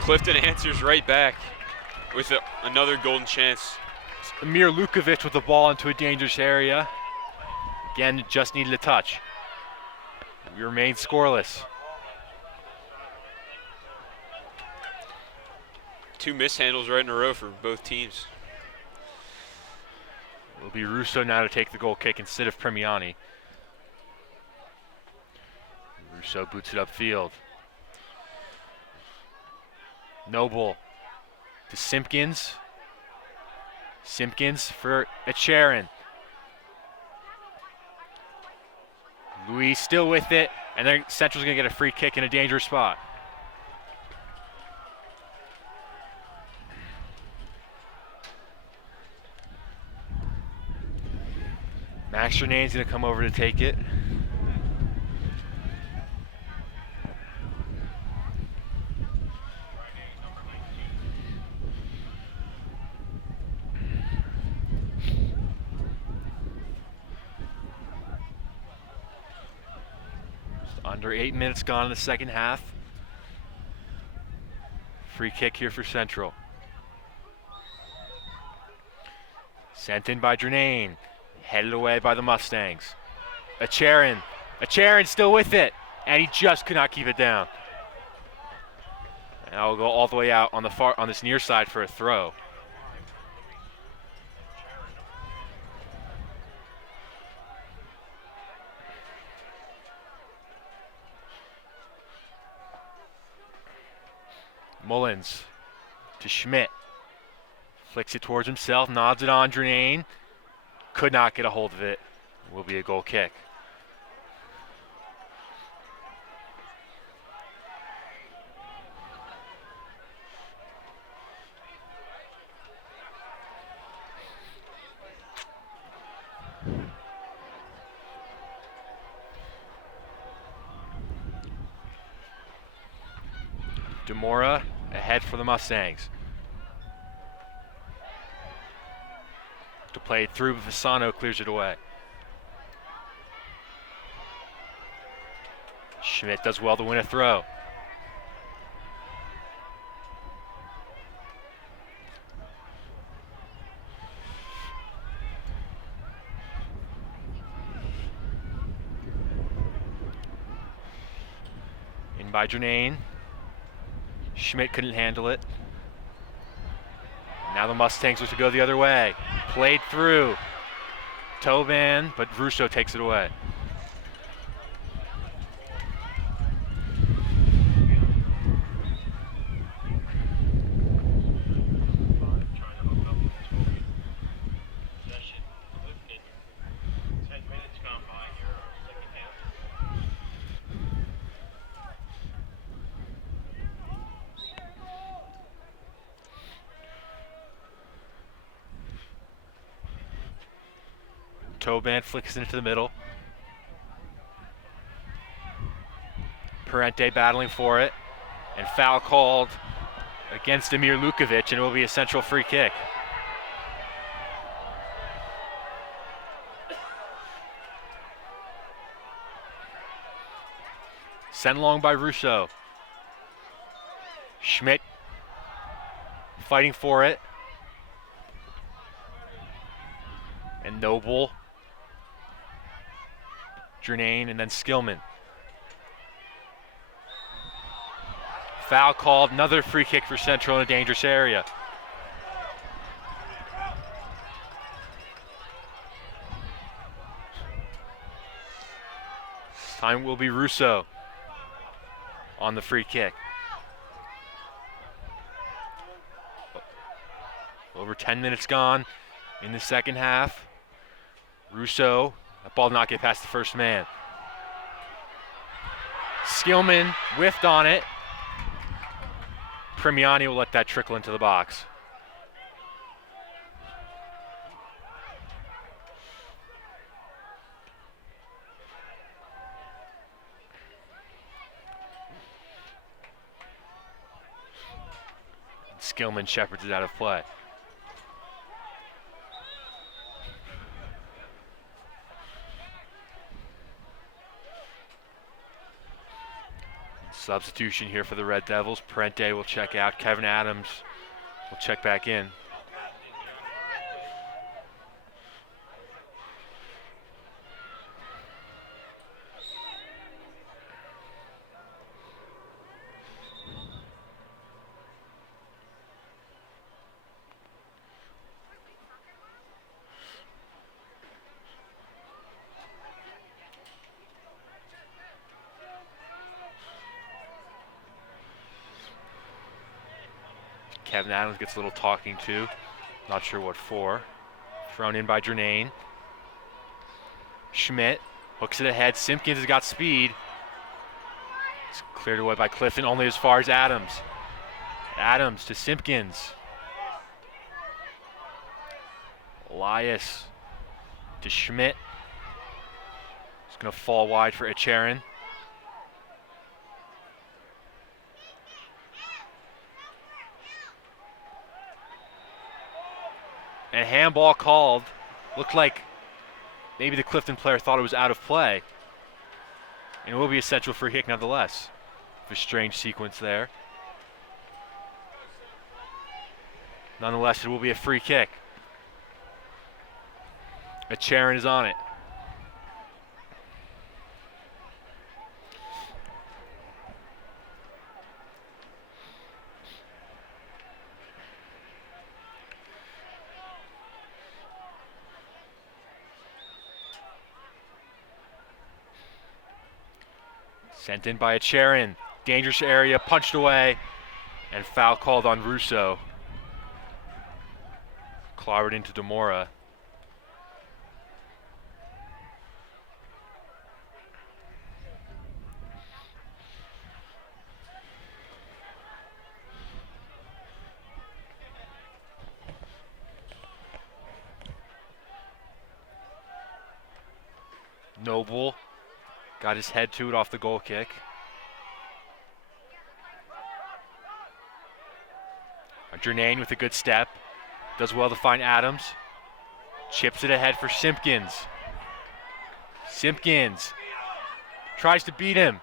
Clifton answers right back with another golden chance. Amir Lukovic with the ball into a dangerous area. Again, just needed a touch. We remain scoreless. Two mishandles right in a row for both teams. It'll be Russo now to take the goal kick instead of Premiani. Russo boots it upfield. Noble to Simpkins. Simpkins for Acharan. Luis still with it, and then Central's going to get a free kick in a dangerous spot. Max Jernane's going to come over to take it. Under 8 minutes gone in the second half. Free kick here for Central. Sent in by Drenane. Headed away by the Mustangs. Acharan. Acharan still with it. And he just could not keep it down. And I'll go all the way out on this near side for a throw. Mullins to Schmidt. Flicks it towards himself, nods it on Drenane. Could not get a hold of it. Will be a goal kick. Demora ahead for the Mustangs. To play it through, Visano clears it away. Schmidt does well to win a throw. In by Jernane. Schmidt couldn't handle it. Now the Mustangs look to go the other way. Played through. Toban, but Russo takes it away. Toban flicks it into the middle. Parente battling for it. And foul called against Emir Lukovic, and it will be a Central free kick. Sent long by Russo. Schmidt fighting for it. And Noble. Jernane, and then Skillman. Foul called, another free kick for Central in a dangerous area. This time will be Russo on the free kick. Over 10 minutes gone in the second half. Russo, that ball did not get past the first man. Skillman whiffed on it. Premiani will let that trickle into the box. Skillman shepherds it out of play. Substitution here for the Red Devils. Parente will check out. Kevin Adams will check back in. Kevin Adams gets a little talking to. Not sure what for. Thrown in by Jernane. Schmidt hooks it ahead. Simpkins has got speed. It's cleared away by Clifton, only as far as Adams. Adams to Simpkins. Elias to Schmidt. It's going to fall wide for Echarin. And handball called. Looked like maybe the Clifton player thought it was out of play. And it will be a Central free kick nonetheless. A strange sequence there. Nonetheless, it will be a free kick. Echarin is on it. Sent in by Echarin. Dangerous area, punched away, and foul called on Russo. Clobbered into Demora. Noble got his head to it off the goal kick. Jernane with a good step. Does well to find Adams. Chips it ahead for Simpkins. Simpkins tries to beat him.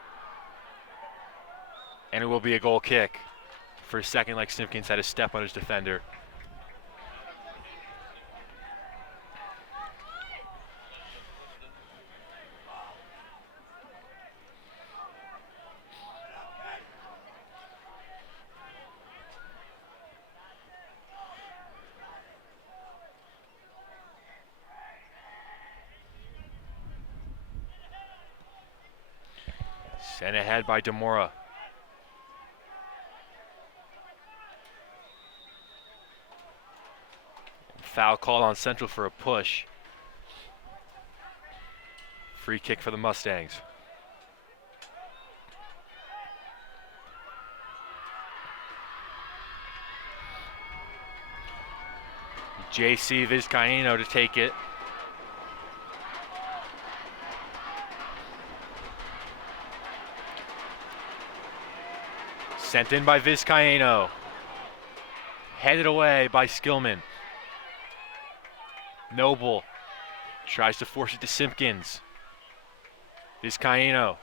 And it will be a goal kick. For a second, like Simpkins had a step on his defender. Sent ahead by Demora. Foul called on Central for a push. Free kick for the Mustangs. JC Vizcaíno to take it. Sent in by Vizcaíno. Headed away by Skillman. Noble tries to force it to Simpkins. Vizcaíno.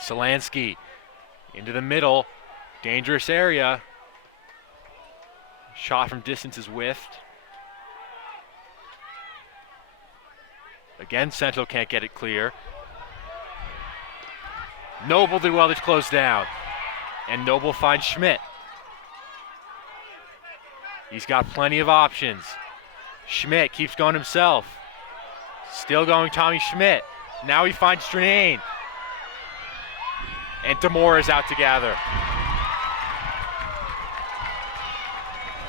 Solansky into the middle. Dangerous area. Shot from distance is whiffed. Again, Central can't get it clear. Noble did well to close down. And Noble finds Schmidt. He's got plenty of options. Schmidt keeps going himself. Still going Tommy Schmidt. Now he finds Drenane. And Demore is out to gather.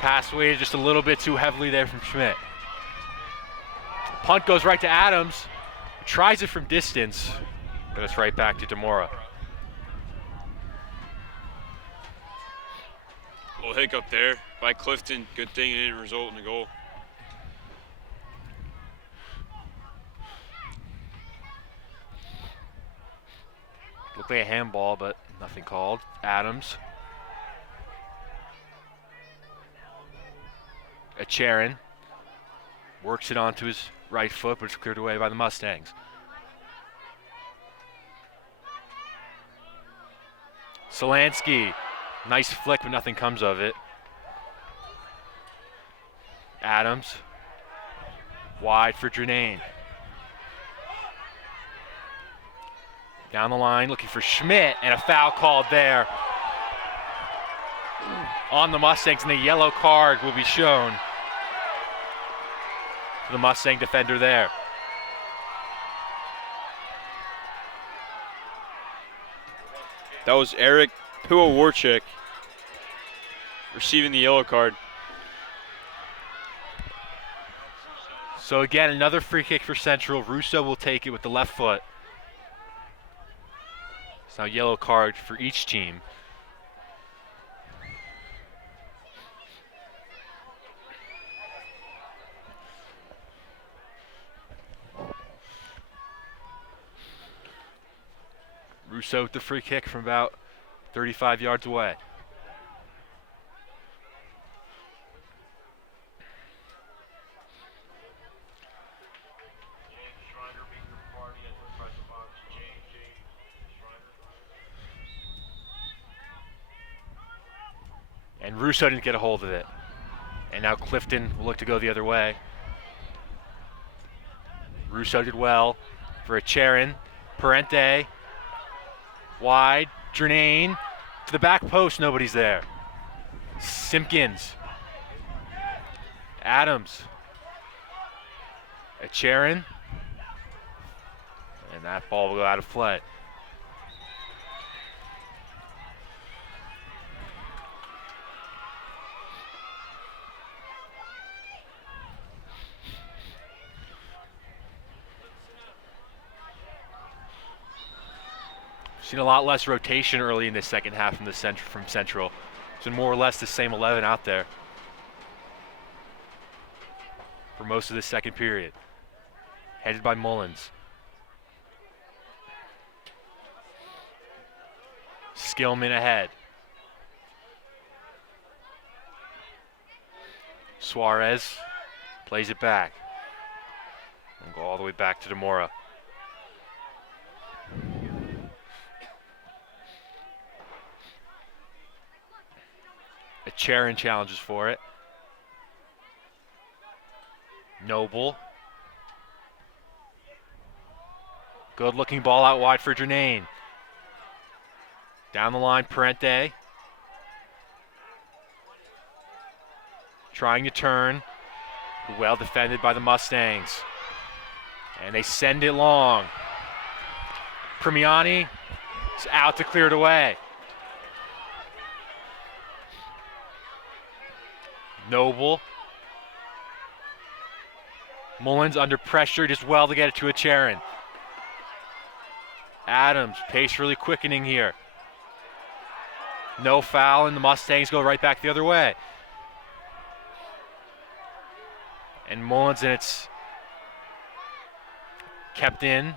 Pass weighted just a little bit too heavily there from Schmidt. Punt goes right to Adams. Tries it from distance, but it's right back to Demora. A little hiccup there by Clifton. Good thing it didn't result in a goal. Looked like a handball, but nothing called. Adams. Acharin works it onto his right foot, but it's cleared away by the Mustangs. Solansky, nice flick, but nothing comes of it. Adams, wide for Drenane. Down the line, looking for Schmidt, and a foul called there on the Mustangs, and the yellow card will be shown to the Mustang defender there. That was Eric Puawarczyk receiving the yellow card. So again, another free kick for Central. Russo will take it with the left foot. It's now yellow card for each team. Russo with the free kick from about 35 yards away. And Russo didn't get a hold of it. And now Clifton will look to go the other way. Russo did well for Acharin. Parente. Wide. Drenane. To the back post. Nobody's there. Simpkins. Adams. Acharin. And that ball will go out of play. Seen a lot less rotation early in the second half from Central. It's been more or less the same 11 out there for most of the second period. Headed by Mullins. Skillman ahead. Suarez plays it back. And go all the way back to Demora. Charon challenges for it. Noble. Good looking ball out wide for Drenane. Down the line, Parente. Trying to turn. Well defended by the Mustangs. And they send it long. Premiani is out to clear it away. Noble. Mullins under pressure, just well to get it to a Charon. Adams, pace really quickening here. No foul, and the Mustangs go right back the other way. And Mullins, and it's kept in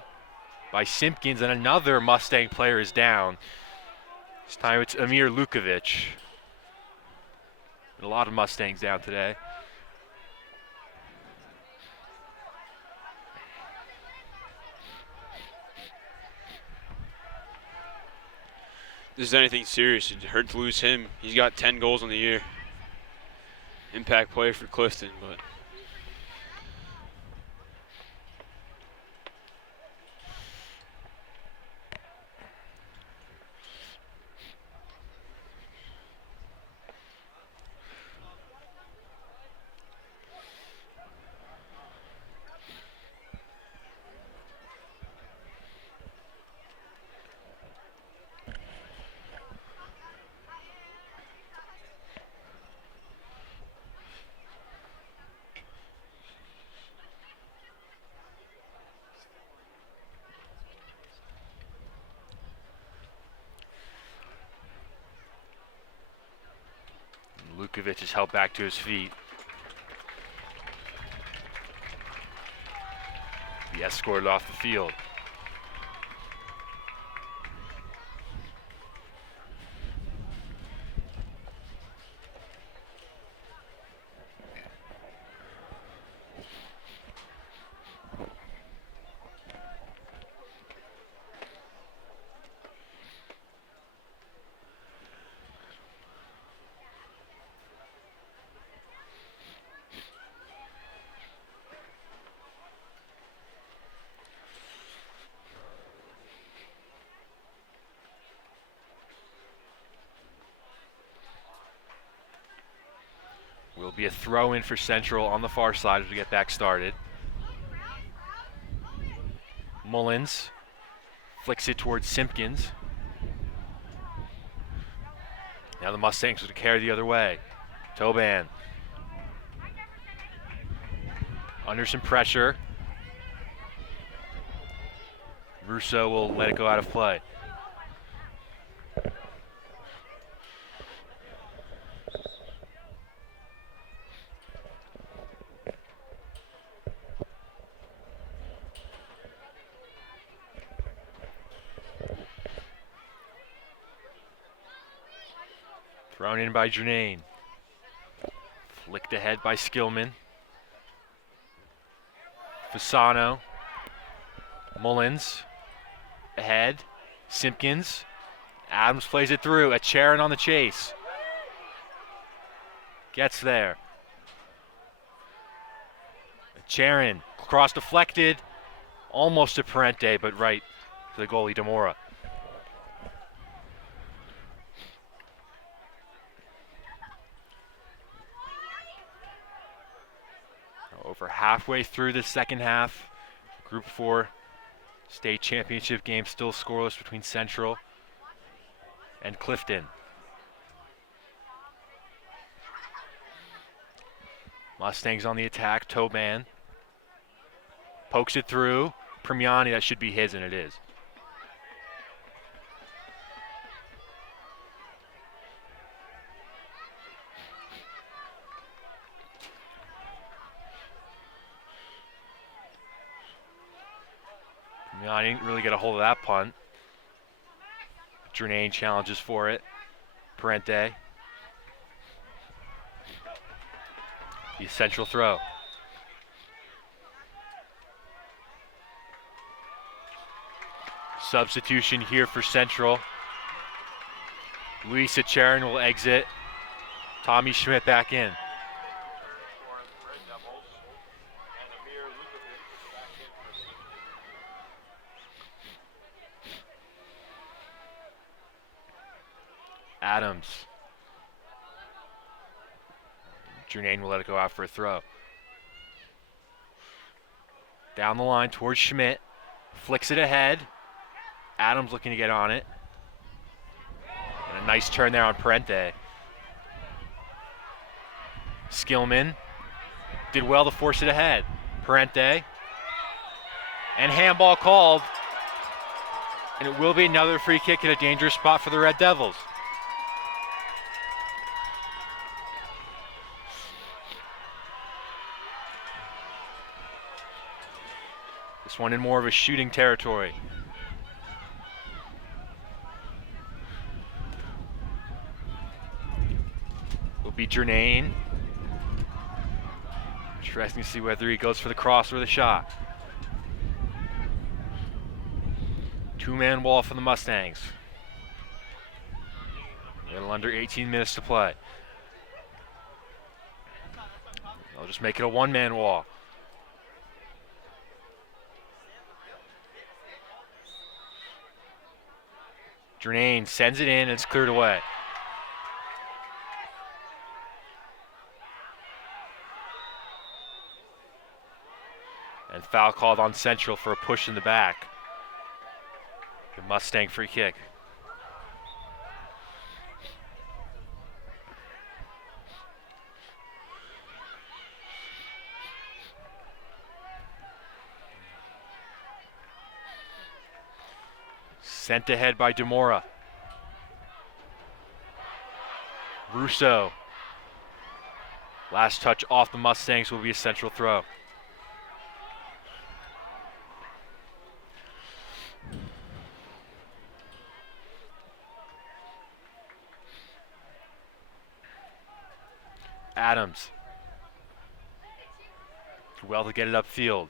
by Simpkins, and another Mustang player is down. This time it's Amir Lukovic. A lot of Mustangs down today. This is anything serious. It hurt to lose him. He's got 10 goals on the year. Impact player for Clifton, but Lukovic is held back to his feet. He escorted off the field. Will be a throw in for Central on the far side as we get back started. Mullins flicks it towards Simpkins. Now the Mustangs will carry the other way. Toban. Under some pressure. Russo will let it go out of play. Thrown in by Jernane. Flicked ahead by Skillman. Fasano. Mullins. Ahead. Simpkins. Adams plays it through. A Charon on the chase. Gets there. Charon. Cross deflected. Almost to Parente, but right to the goalie, Demora. Over halfway through the second half, Group 4 state championship game still scoreless between Central and Clifton. Mustangs on the attack, Toban. Pokes it through, Premiani, that should be his, and it is. I didn't really get a hold of that punt. Jernane challenges for it. Parente. The central throw. Substitution here for Central. Luisa Charon will exit. Tommy Schmidt back in. Adams. Jernane will let it go out for a throw. Down the line towards Schmidt. Flicks it ahead. Adams looking to get on it. And a nice turn there on Parente. Skillman did well to force it ahead. Parente. And handball called. And it will be another free kick in a dangerous spot for the Red Devils. This one in more of a shooting territory. Will be Jernane. Interesting to see whether he goes for the cross or the shot. Two-man wall for the Mustangs. A little under 18 minutes to play. They'll just make it a one-man wall. Jernane sends it in and it's cleared away. And foul called on Central for a push in the back. The Mustang free kick. Sent ahead by Demora. Russo. Last touch off the Mustangs will be a Central throw. Adams. Well to get it upfield.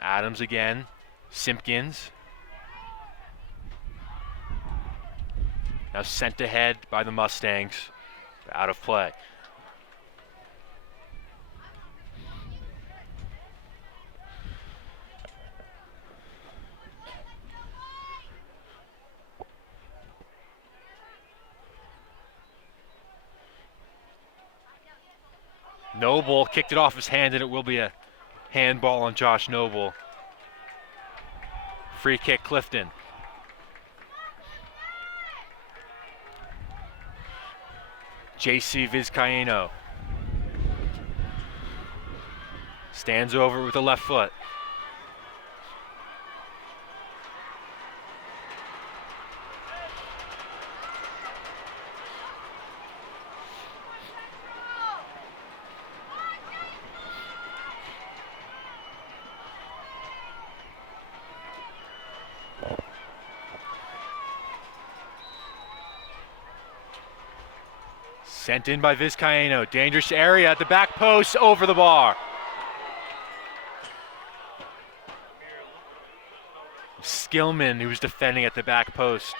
Adams again. Simpkins. Now sent ahead by the Mustangs. Out of play. Noble kicked it off his hand and it will be a handball on Josh Noble. Free kick, Clifton. JC Vizcaíno. Stands over with the left foot. Sent in by Vizcaíno. Dangerous area at the back post, over the bar. Skillman, who was defending at the back post.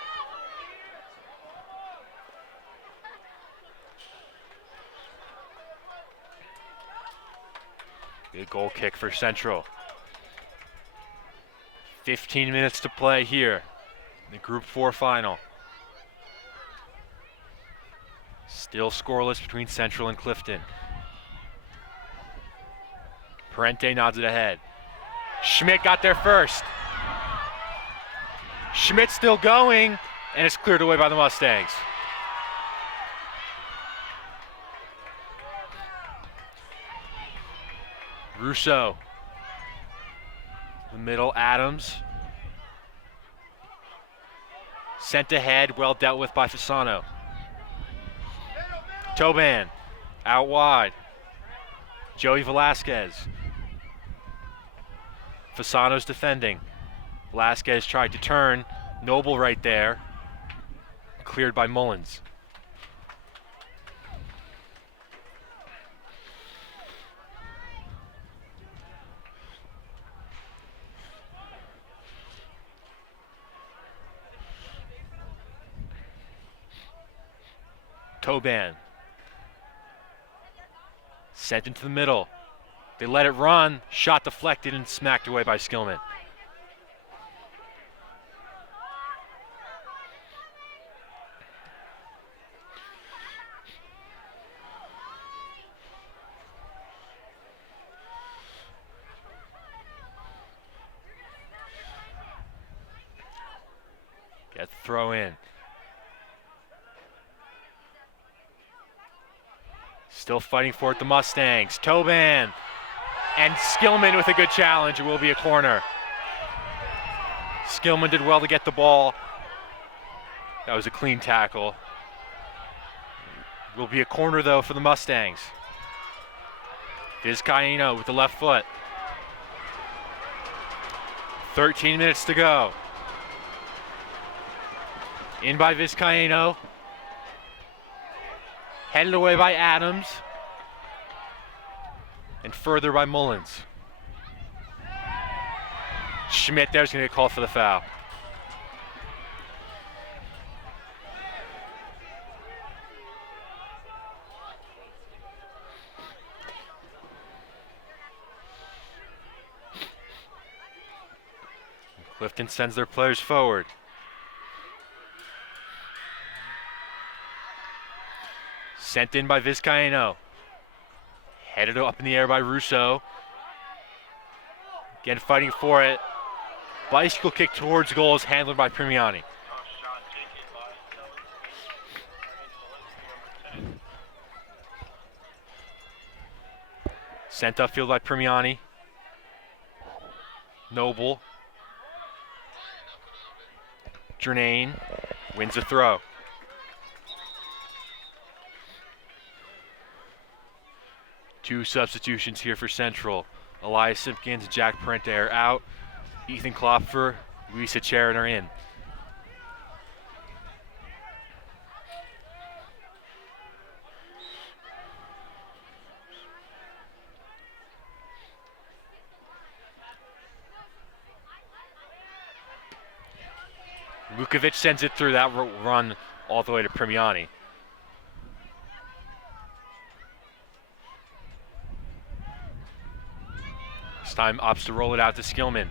Good goal kick for Central. 15 minutes to play here in the Group 4 final. Still scoreless between Central and Clifton. Parente nods it ahead. Schmidt got there first. Schmidt still going, and it's cleared away by the Mustangs. Russo. The middle, Adams. Sent ahead, well dealt with by Fasano. Toban, out wide. Joey Velasquez. Fasano's defending. Velasquez tried to turn. Noble right there. Cleared by Mullins. Toban. Sent into the middle. They let it run. Shot deflected and smacked away by Skillman. Get the throw in. Still fighting for it, the Mustangs. Toban and Skillman with a good challenge. It will be a corner. Skillman did well to get the ball. That was a clean tackle. Will be a corner though for the Mustangs. Vizcaíno with the left foot. 13 minutes to go. In by Vizcaíno. Headed away by Adams. And further by Mullins. Schmidt there's going to get called for the foul. Clifton sends their players forward. Sent in by Vizcaíno. Headed up in the air by Russo. Again fighting for it. Bicycle kick towards goal is handled by Primiani. Sent upfield by Primiani. Noble. Jernane wins the throw. Two substitutions here for Central. Elias Simpkins and Jack Parente are out. Ethan Klopfer, Luisa Charon are in. Lukovic sends it through that run all the way to Primiani. This time opts to roll it out to Skillman.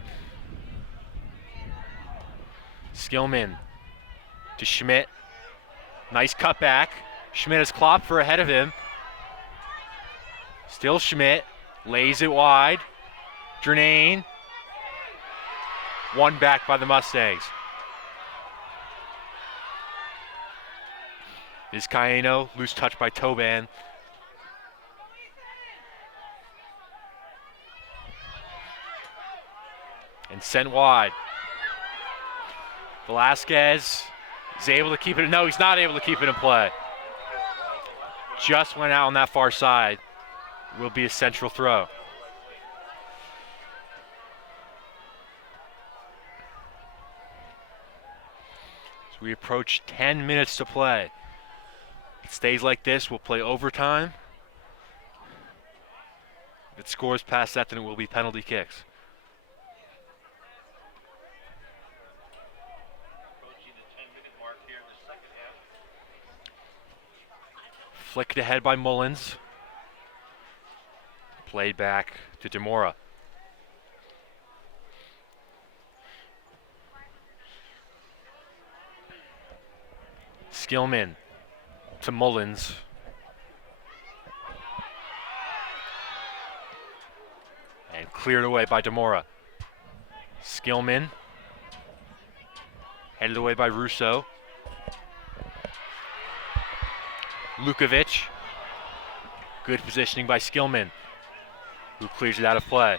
Skillman to Schmidt. Nice cutback. Schmidt has Klopfer ahead of him. Still Schmidt. Lays it wide. Jernane. One back by the Mustangs. Vizcaíno, loose touch by Toban. And sent wide. Velasquez is able to keep it. No, he's not able to keep it in play. Just went out on that far side. Will be a Central throw. As we approach 10 minutes to play. If it stays like this, we'll play overtime. If it scores past that, then it will be penalty kicks. Flicked ahead by Mullins. Played back to Demora. Skillman to Mullins. And cleared away by Demora. Skillman. Headed away by Russo. Lukovic. Good positioning by Skillman, who clears it out of play.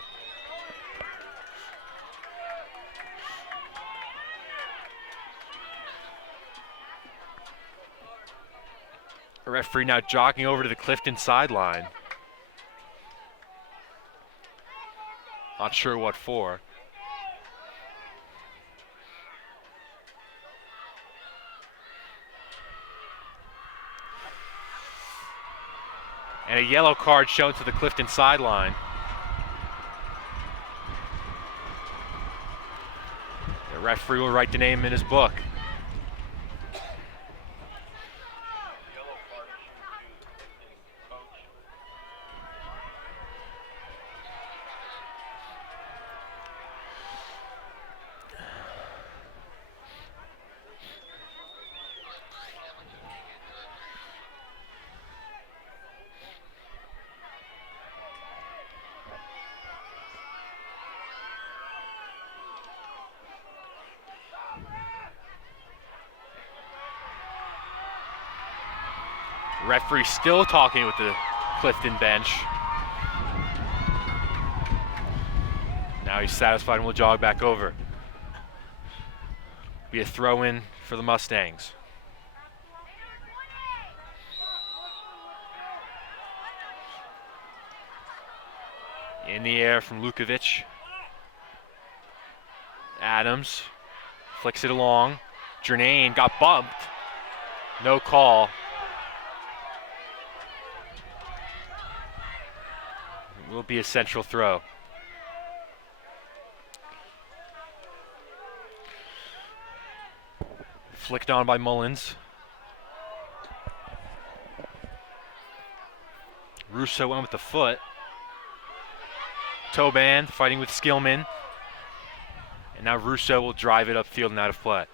A referee now jogging over to the Clifton sideline. Not sure what for. And a yellow card shown to the Clifton sideline. The referee will write the name in his book. Yellow card Referee still talking with the Clifton bench. Now he's satisfied and will jog back over. Be a throw-in for the Mustangs. In the air from Lukovic. Adams flicks it along. Jernane got bumped. No call. It will be a central throw. Flicked on by Mullins. Russo went with the foot. Toban fighting with Skillman. And now Russo will drive it upfield and out of play.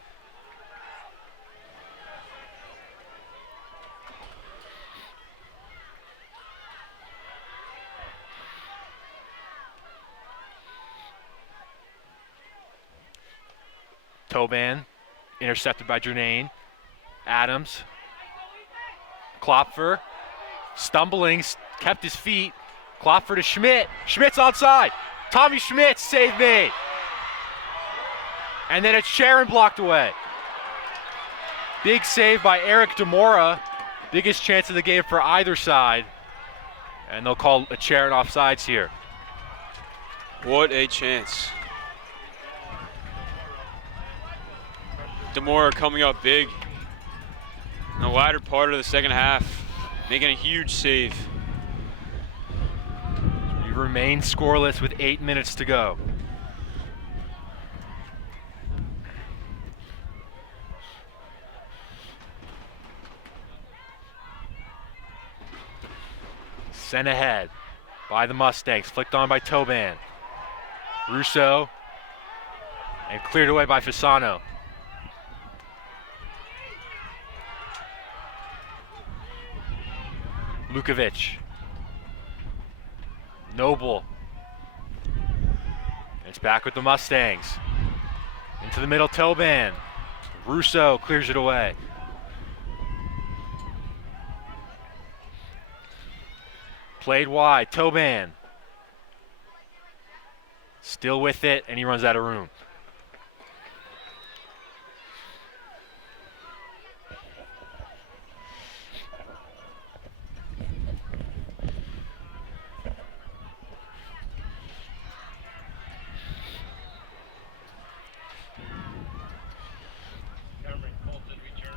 Toban intercepted by Jernane. Adams. Klopfer stumbling, kept his feet. Klopfer to Schmidt. Schmidt's onside. Tommy Schmidt, save made. And then it's Sharon blocked away. Big save by Eric DeMora. Biggest chance of the game for either side. And they'll call a Sharon offsides here. What a chance. DeMora coming up big in the latter part of the second half, making a huge save. We remain scoreless with 8 minutes to go. Sent ahead by the Mustangs, flicked on by Toban. Russo, and cleared away by Fasano. Lukovic. Noble. It's back with the Mustangs. Into the middle, Toban. Russo clears it away. Played wide, Toban. Still with it, and he runs out of room.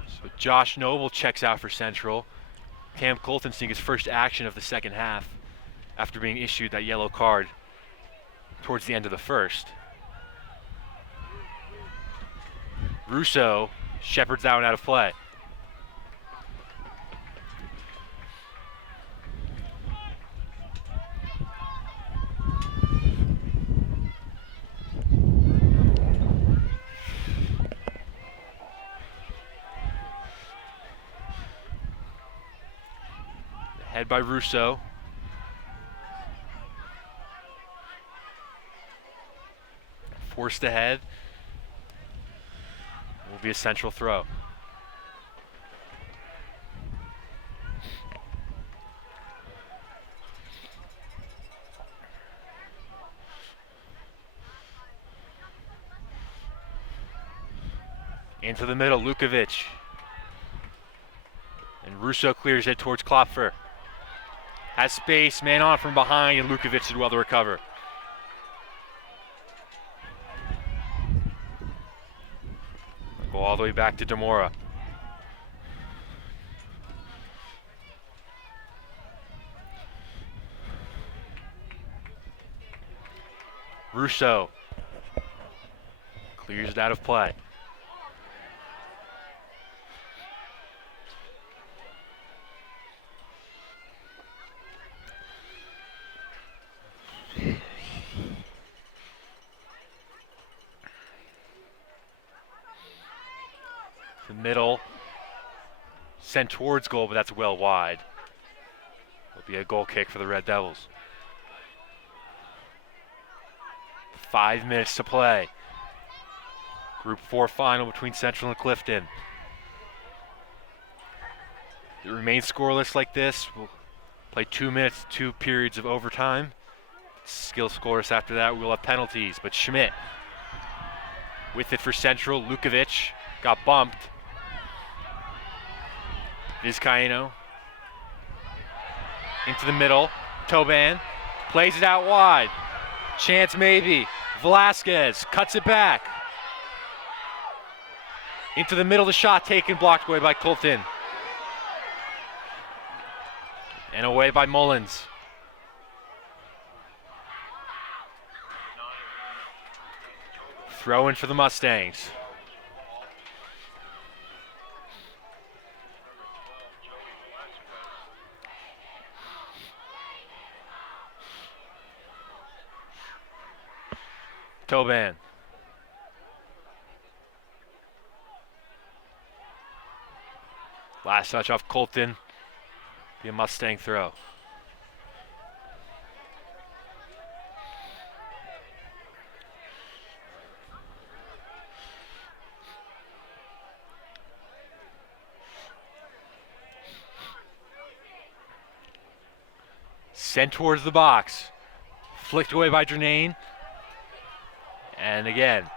So Josh Noble checks out for Central. Cam Colton seeing his first action of the second half after being issued that yellow card towards the end of the first. Russo shepherds that one out of play. Head by Russo. Forced ahead. Will be a central throw. Into the middle, Lukovic. And Russo clears it towards Klopfer. Has space, man on from behind, and Lukovic did well to recover. Go all the way back to DeMora. Russo clears it out of play. The middle, sent towards goal, but that's well wide. It'll be a goal kick for the Red Devils. 5 minutes to play. Group 4 final between Central and Clifton. It remains scoreless like this. We'll play 2 minutes, 2 periods of overtime. Still scoreless after that. We'll have penalties, but Schmidt with it for Central. Lukovic got bumped. Vizcaíno into the middle. Toban plays it out wide. Chance maybe. Velasquez cuts it back. Into the middle, the shot taken, blocked away by Colton. And away by Mullins. Throw in for the Mustangs. Toban. Last touch off Colton. Be a Mustang throw. Sent towards the box. Flicked away by Drenane. And again.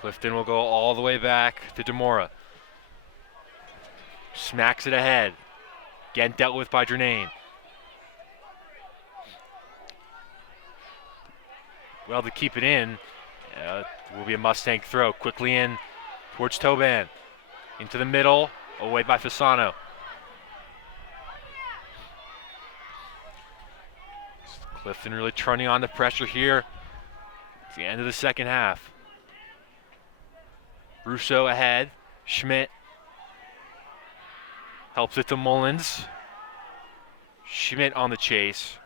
Clifton will go all the way back to Demora. Smacks it ahead. Again dealt with by Drenane. Well, to keep it in, will be a Mustang throw. Quickly in towards Toban. Into the middle, away by Fasano. Clifton really turning on the pressure here. It's the end of the second half. Russo ahead. Schmidt helps it to Mullins. Schmidt on the chase.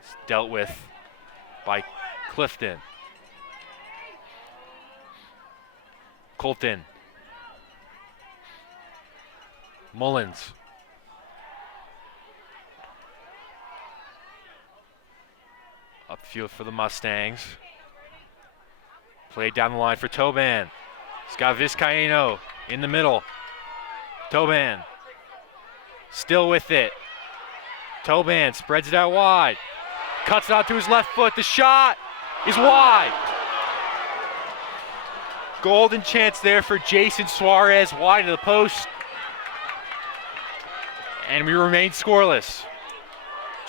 It's dealt with by Clifton. Colton. Mullins. Upfield for the Mustangs. Played down the line for Toban. He's got Vizcaíno in the middle. Toban still with it. Toban spreads it out wide. Cuts it out to his left foot. The shot is wide. Golden chance there for Jason Suarez, wide of the post. And we remain scoreless.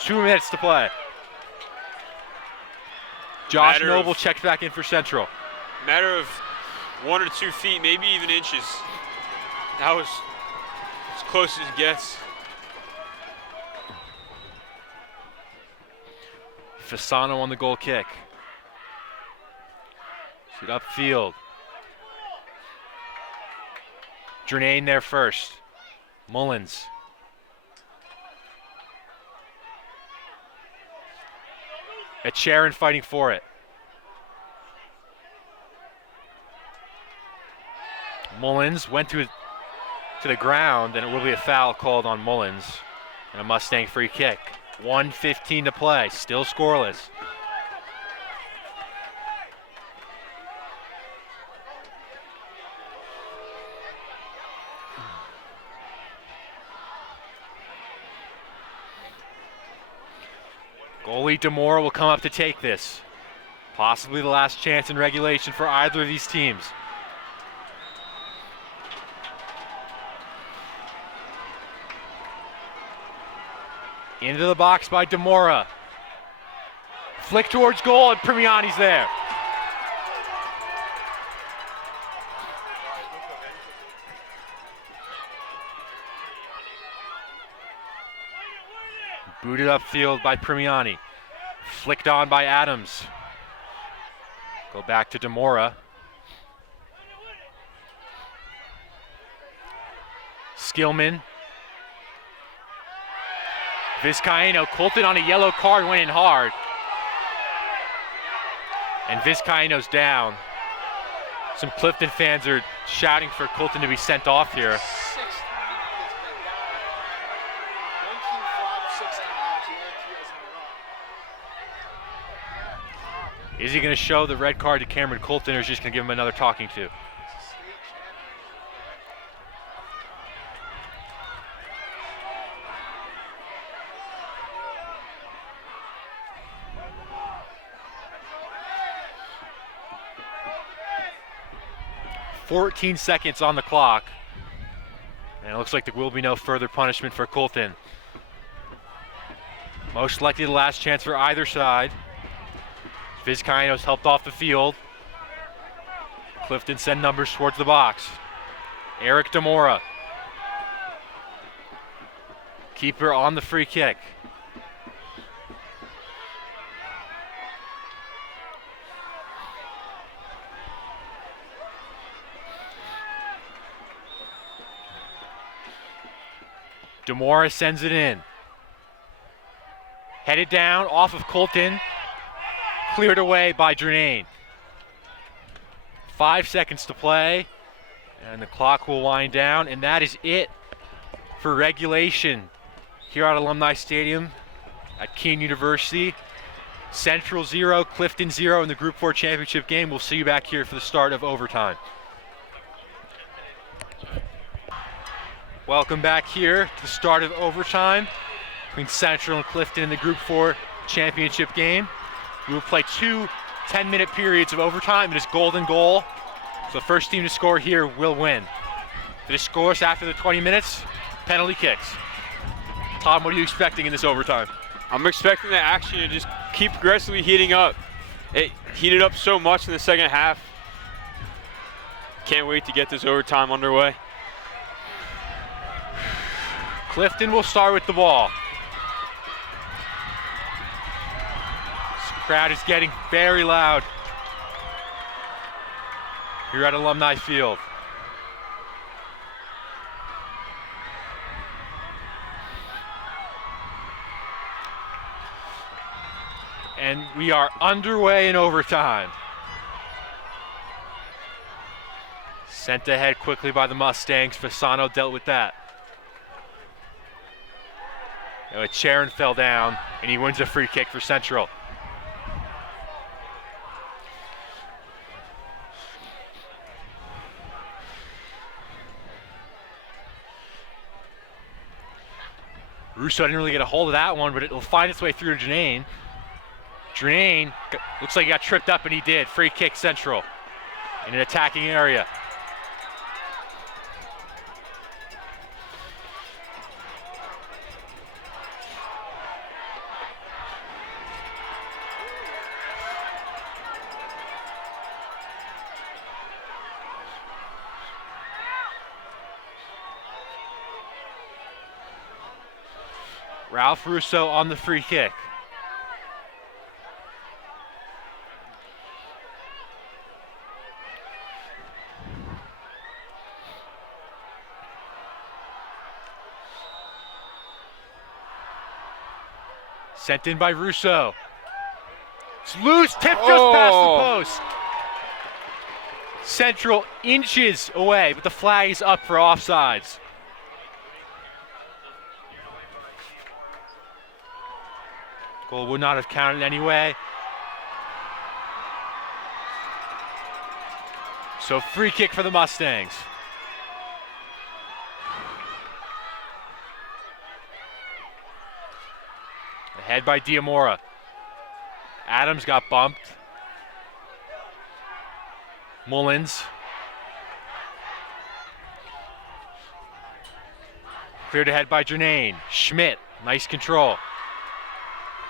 2 minutes to play. Josh Noble checks back in for Central. Matter of 1 or 2 feet, maybe even inches. That was as close as it gets. Fasano on the goal kick. Shoot upfield. Drenane there first. Mullins. Sharon fighting for it. Mullins went to the ground, and it will be a foul called on Mullins. And a Mustang free kick. 1:15 to play, still scoreless. Goalie Demora will come up to take this. Possibly the last chance in regulation for either of these teams. Into the box by Demora. Flick towards goal, and Premiani's there. Booted upfield by Premiani. Flicked on by Adams. Go back to Demora. Skillman. Vizcaíno. Colton on a yellow card went in hard. And Vizcaíno's down. Some Clifton fans are shouting for Colton to be sent off here. Is he going to show the red card to Cameron Colton, or is he just going to give him another talking to? 14 seconds on the clock. And it looks like there will be no further punishment for Colton. Most likely the last chance for either side. Vizcaíno's helped off the field. Clifton send numbers towards the box. Eric Demora. Keeper on the free kick. Demora sends it in. Headed down off of Colton. Cleared away by Drenane. 5 seconds to play. And the clock will wind down. And that is it for regulation here at Alumni Stadium at Keene University. Central 0, Clifton 0 in the Group 4 championship game. We'll see you back here for the start of overtime. Welcome back here to the start of overtime between Central and Clifton in the Group 4 championship game. We will play 2 10-minute periods of overtime. It is golden goal. So the first team to score here will win. If it scores after the 20 minutes, penalty kicks. Tom, what are you expecting in this overtime? I'm expecting the action to just keep aggressively heating up. It heated up so much in the second half. Can't wait to get this overtime underway. Clifton will start with the ball. This crowd is getting very loud here at Alumni Field. And we are underway in overtime. Sent ahead quickly by the Mustangs. Fasano dealt with that. Charon fell down, and he wins a free kick for Central. Russo didn't really get a hold of that one, but it'll find its way through to Drenane. Drenane looks like he got tripped up, and he did. Free kick Central in an attacking area. Ralph Russo on the free kick. Sent in by Russo. It's loose, tip just past the post. Central inches away, but the flag is up for offsides. Goal would not have counted anyway. So free kick for the Mustangs. Ahead by Diamora. Adams got bumped. Mullins. Cleared ahead by Drenane. Schmidt, nice control.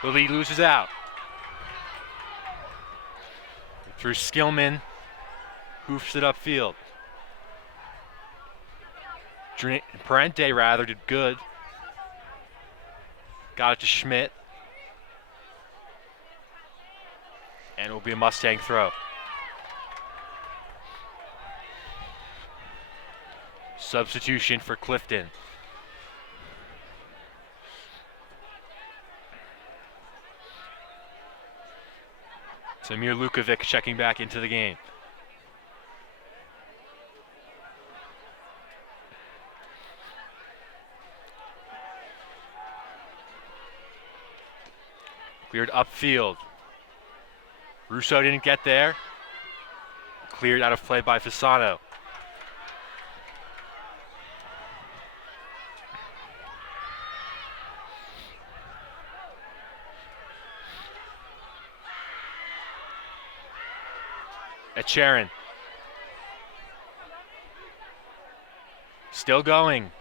The lead loses out. Through Skillman, hoofs it upfield. Parente rather did good. Got it to Schmidt. And it will be a Mustang throw. Substitution for Clifton. Samir Lukovic checking back into the game. Cleared upfield. Russo didn't get there. Cleared out of play by Fasano. Charon. Still going.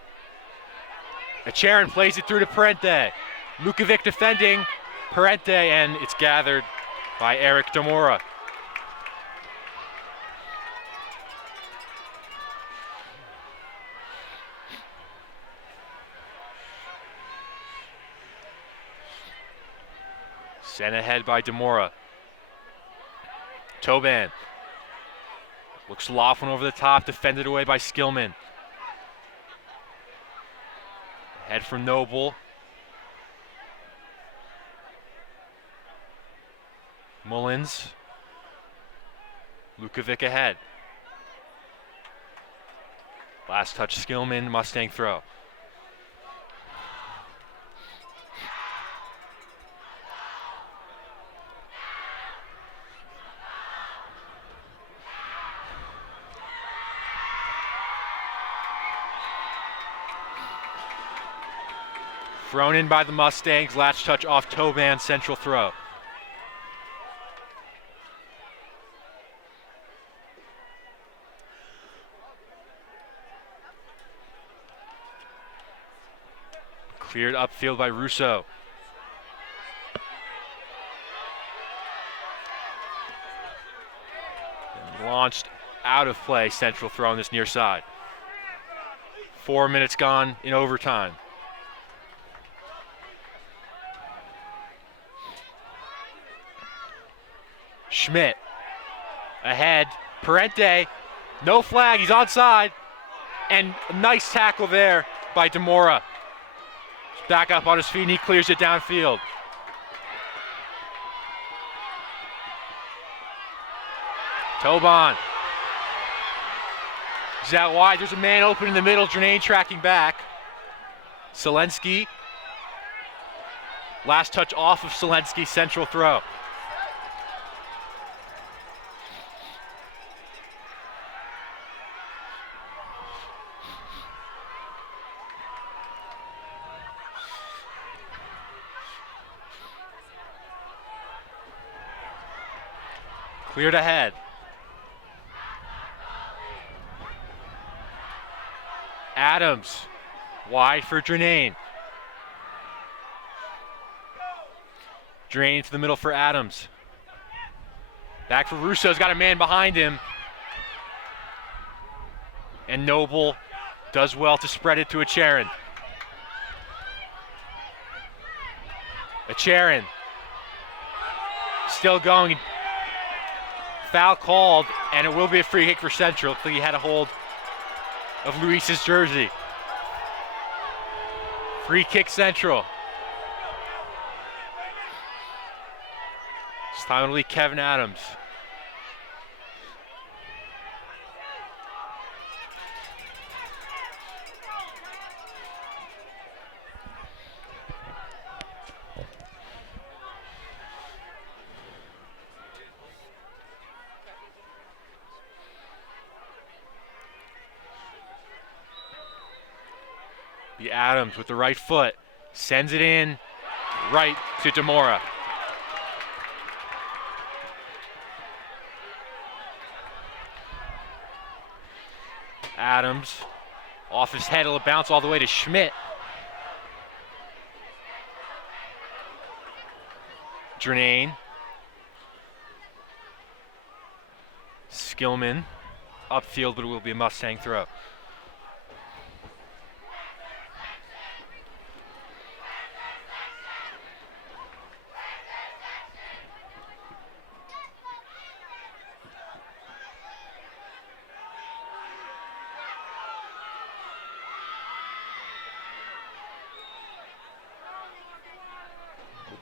Acharin plays it through to Parente. Lukovic defending. Parente, and it's gathered by Eric Demora. Sent ahead by Demora. Toban. Looks Laughlin over the top, defended away by Skillman. Head for Noble. Mullins. Lukovic ahead. Last touch Skillman, Mustang throw. Thrown in by the Mustangs, latch touch off Toban, central throw. Cleared upfield by Russo. And launched out of play, central throw on this near side. 4 minutes gone in overtime. Schmidt ahead, Parente, no flag, he's onside, and a nice tackle there by Demora. He's back up on his feet and he clears it downfield. Toban. He's out wide, there's a man open in the middle, Drenane tracking back. Selensky. Last touch off of Selensky, central throw. Cleared ahead. Adams, wide for Drenane. Drenane to the middle for Adams. Back for Russo's got a man behind him. And Noble does well to spread it to Acharin. Acharin. Still going. Foul called, and it will be a free kick for Central. Looks like he had a hold of Luis's jersey. Free kick Central. This time it'll be Kevin Adams. Adams with the right foot, sends it in right to Demora. Adams off his head, it'll bounce all the way to Schmidt. Drenane. Skillman upfield, but it will be a Mustang throw.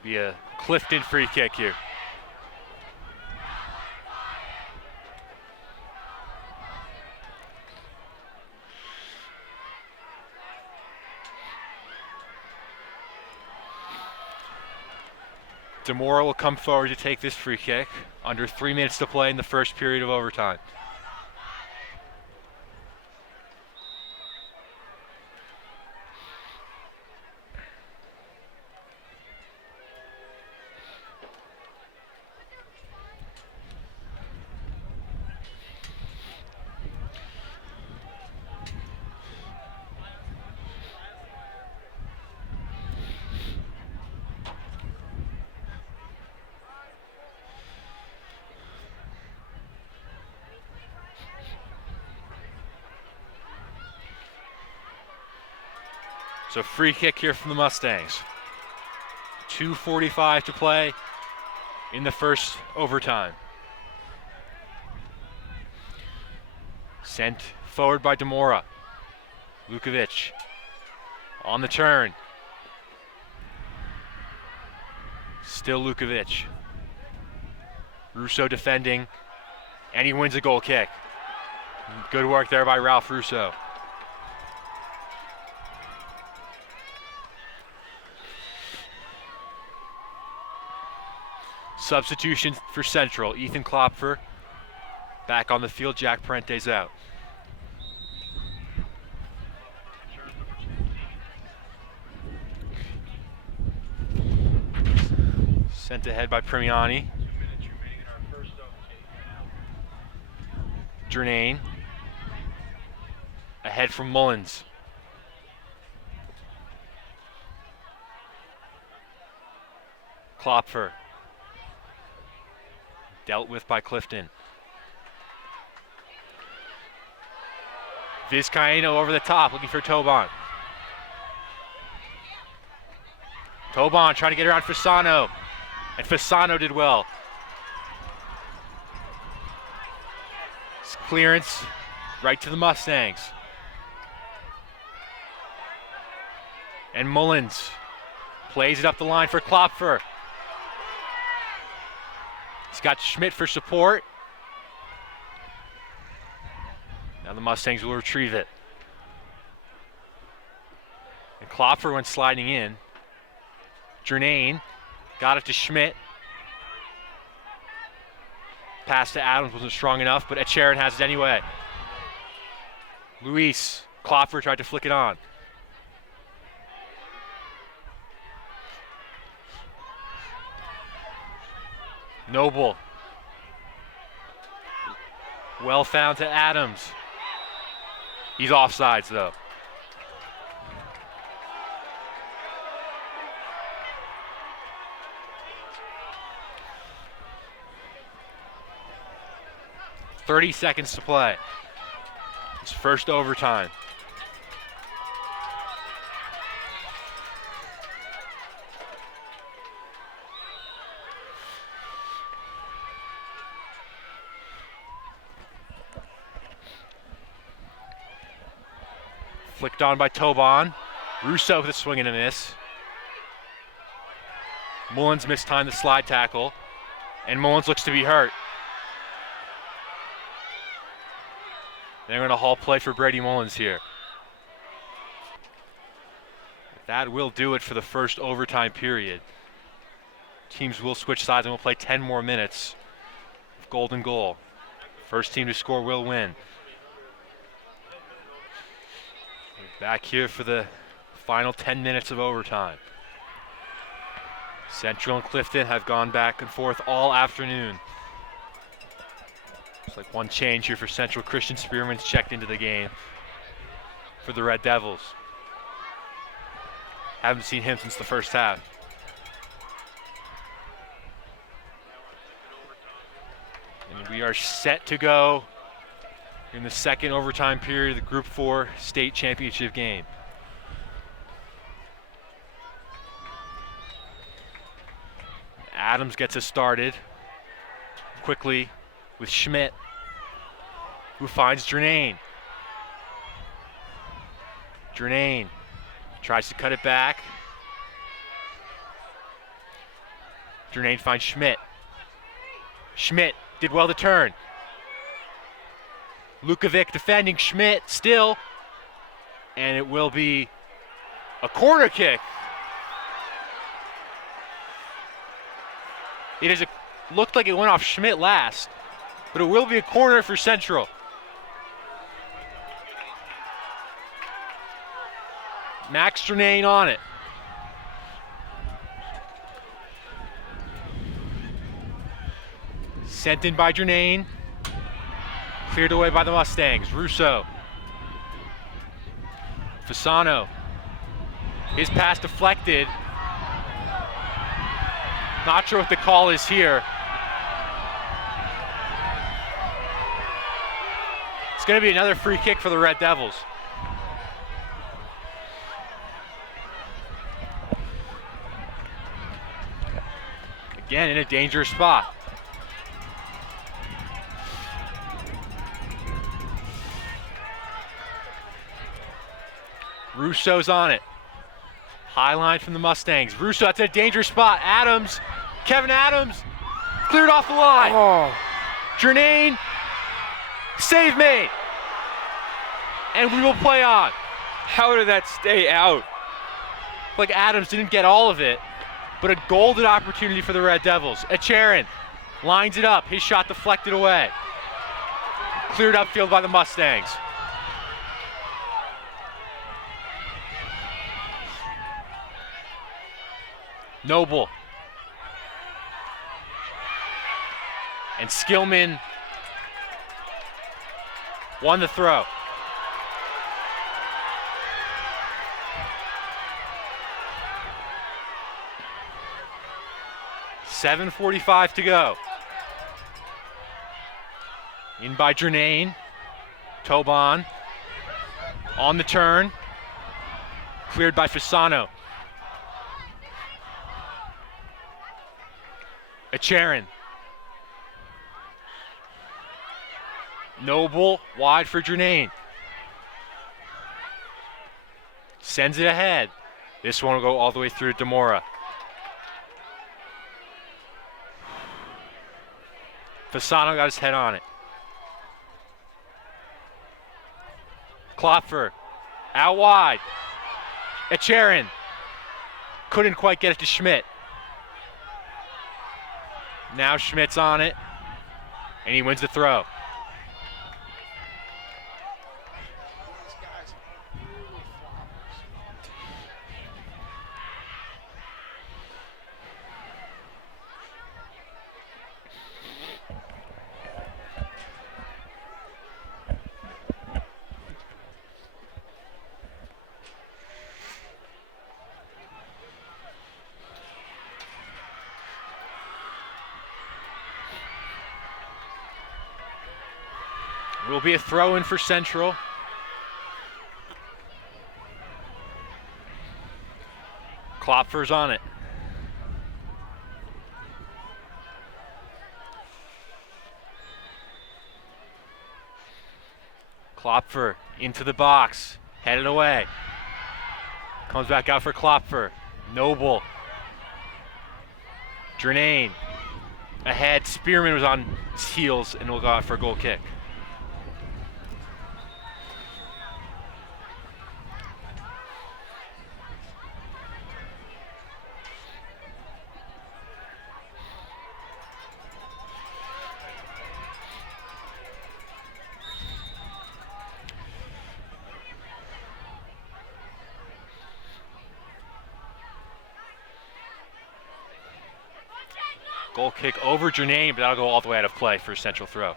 Be a Clifton free kick here. Demora will come forward to take this free kick. Under 3 minutes to play in the first period of overtime. So free kick here from the Mustangs. 2:45 to play in the first overtime. Sent forward by Demora. Lukovic on the turn. Still Lukovic. Russo defending, and he wins a goal kick. Good work there by Ralph Russo. Substitution for Central. Ethan Klopfer back on the field. Jack Parente's out. Sent ahead by Premiani. Jernane. Ahead from Mullins. Klopfer. Dealt with by Clifton. Vizcaíno over the top, looking for Toban. Toban trying to get around Fasano, and Fasano did well. Clearance right to the Mustangs. And Mullins plays it up the line for Klopfer. He's got Schmidt for support. Now the Mustangs will retrieve it. And Klopfer went sliding in. Jernane got it to Schmidt. Pass to Adams wasn't strong enough, but Etcherin has it anyway. Luis, Klopfer tried to flick it on. Noble. Well found to Adams. He's offsides though. .30 seconds to play. It's first overtime. Flicked on by Toban. Russo with a swing and a miss. Mullins mistimed the slide tackle, and Mullins looks to be hurt. They're going to haul play for Brady Mullins here. That will do it for the first overtime period. Teams will switch sides and we'll play 10 more minutes of golden goal. First team to score will win. Back here for the final 10 minutes of overtime. Central and Clifton have gone back and forth all afternoon. It's like one change here for Central. Christian Spearman's checked into the game for the Red Devils. Haven't seen him since the first half. And we are set to go in the second overtime period of the Group 4 state championship game. Adams gets us started quickly with Schmidt, who finds Jernane. Jernane tries to cut it back. Jernane finds Schmidt. Schmidt did well to turn. Lukovic defending Schmidt still. And it will be a corner kick. Looked like it went off Schmidt last, but it will be a corner for Central. Max Jernane on it. Sent in by Jernane. Cleared away by the Mustangs. Russo. Fasano. His pass deflected. Not sure what the call is here. It's going to be another free kick for the Red Devils. Again, in a dangerous spot. Russo's on it. High line from the Mustangs. Russo, that's a dangerous spot. Adams, Kevin Adams, cleared off the line. Oh. Jernane, save made. And we will play on. How did that stay out? Like Adams didn't get all of it, but a golden opportunity for the Red Devils. Echarin lines it up. His shot deflected away. Cleared upfield by the Mustangs. Noble. And Skillman won the throw. .7:45 to go. In by Jernane. Tobon. On the turn. Cleared by Fasano. Echarin. Noble wide for Jernane. Sends it ahead. This one will go all the way through to Demora. Fasano got his head on it. Klopfer out wide. Echarin couldn't quite get it to Schmidt. Now Schmidt's on it, and he wins the throw. Will be a throw in for Central. Klopfer's on it. Klopfer into the box, headed away. Comes back out for Klopfer. Noble. Jernane. Ahead, Spearman was on his heels and will go out for a goal kick. Goal kick over Jernane, but that'll go all the way out of play for a Central throw.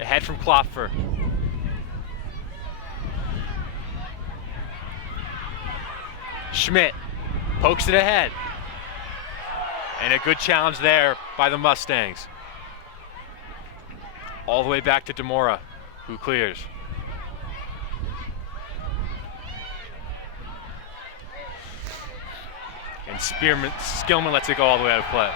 Ahead from Klopfer. Schmidt pokes it ahead. And a good challenge there by the Mustangs. All the way back to Demora, who clears. And Skillman lets it go all the way out of play.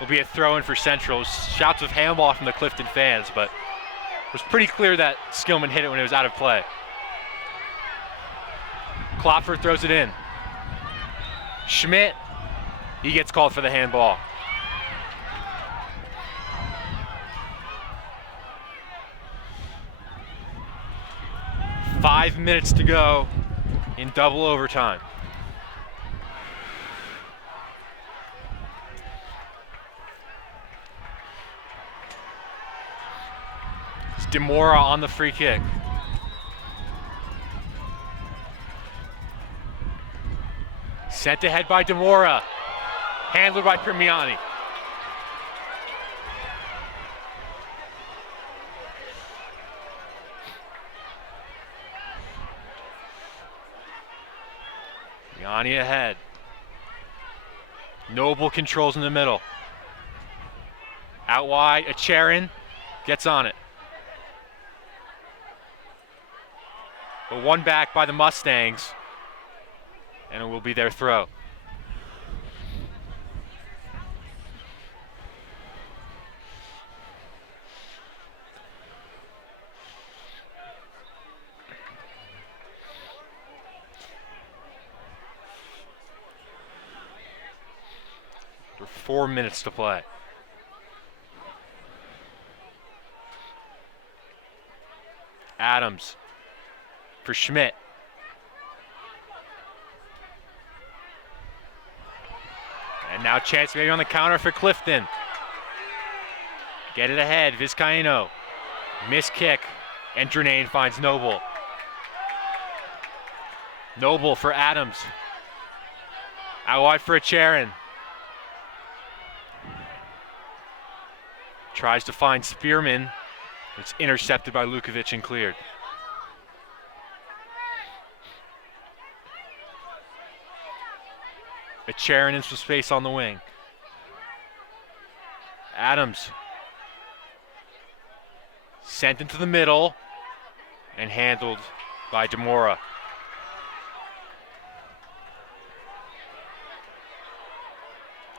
Will be a throw in for Central. Shouts of handball from the Clifton fans, but it was pretty clear that Skillman hit it when it was out of play. Klopfer throws it in. Schmidt, he gets called for the handball. Five minutes to go in double overtime. It's Demora on the free kick. Sent ahead by Demora. Handled by Permiani. Yanni ahead. Noble controls in the middle. Out wide, Acharin gets on it. But one back by the Mustangs, and it will be their throw. There are 4 minutes to play. Adams for Schmidt. And now chance maybe on the counter for Clifton. Get it ahead, Vizcaino. Miss kick. Entrenane finds Noble. Noble for Adams. Out wide for Acharin. Tries to find Spearman. It's intercepted by Lukovic and cleared. Acharin in some space on the wing. Adams sent into the middle and handled by Demora.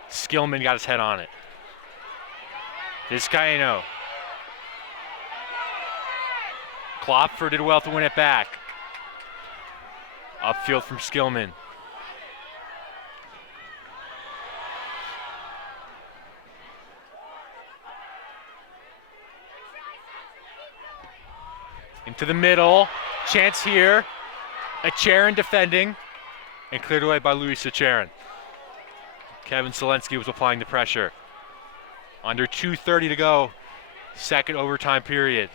Skillman got his head on it. Vizcaino. Klopfer did well to win it back. Upfield from Skillman. Into the middle, chance here. Acharin defending, and cleared away by Luis Acharin. Kevin Selensky was applying the pressure. Under 2:30 to go, second overtime period.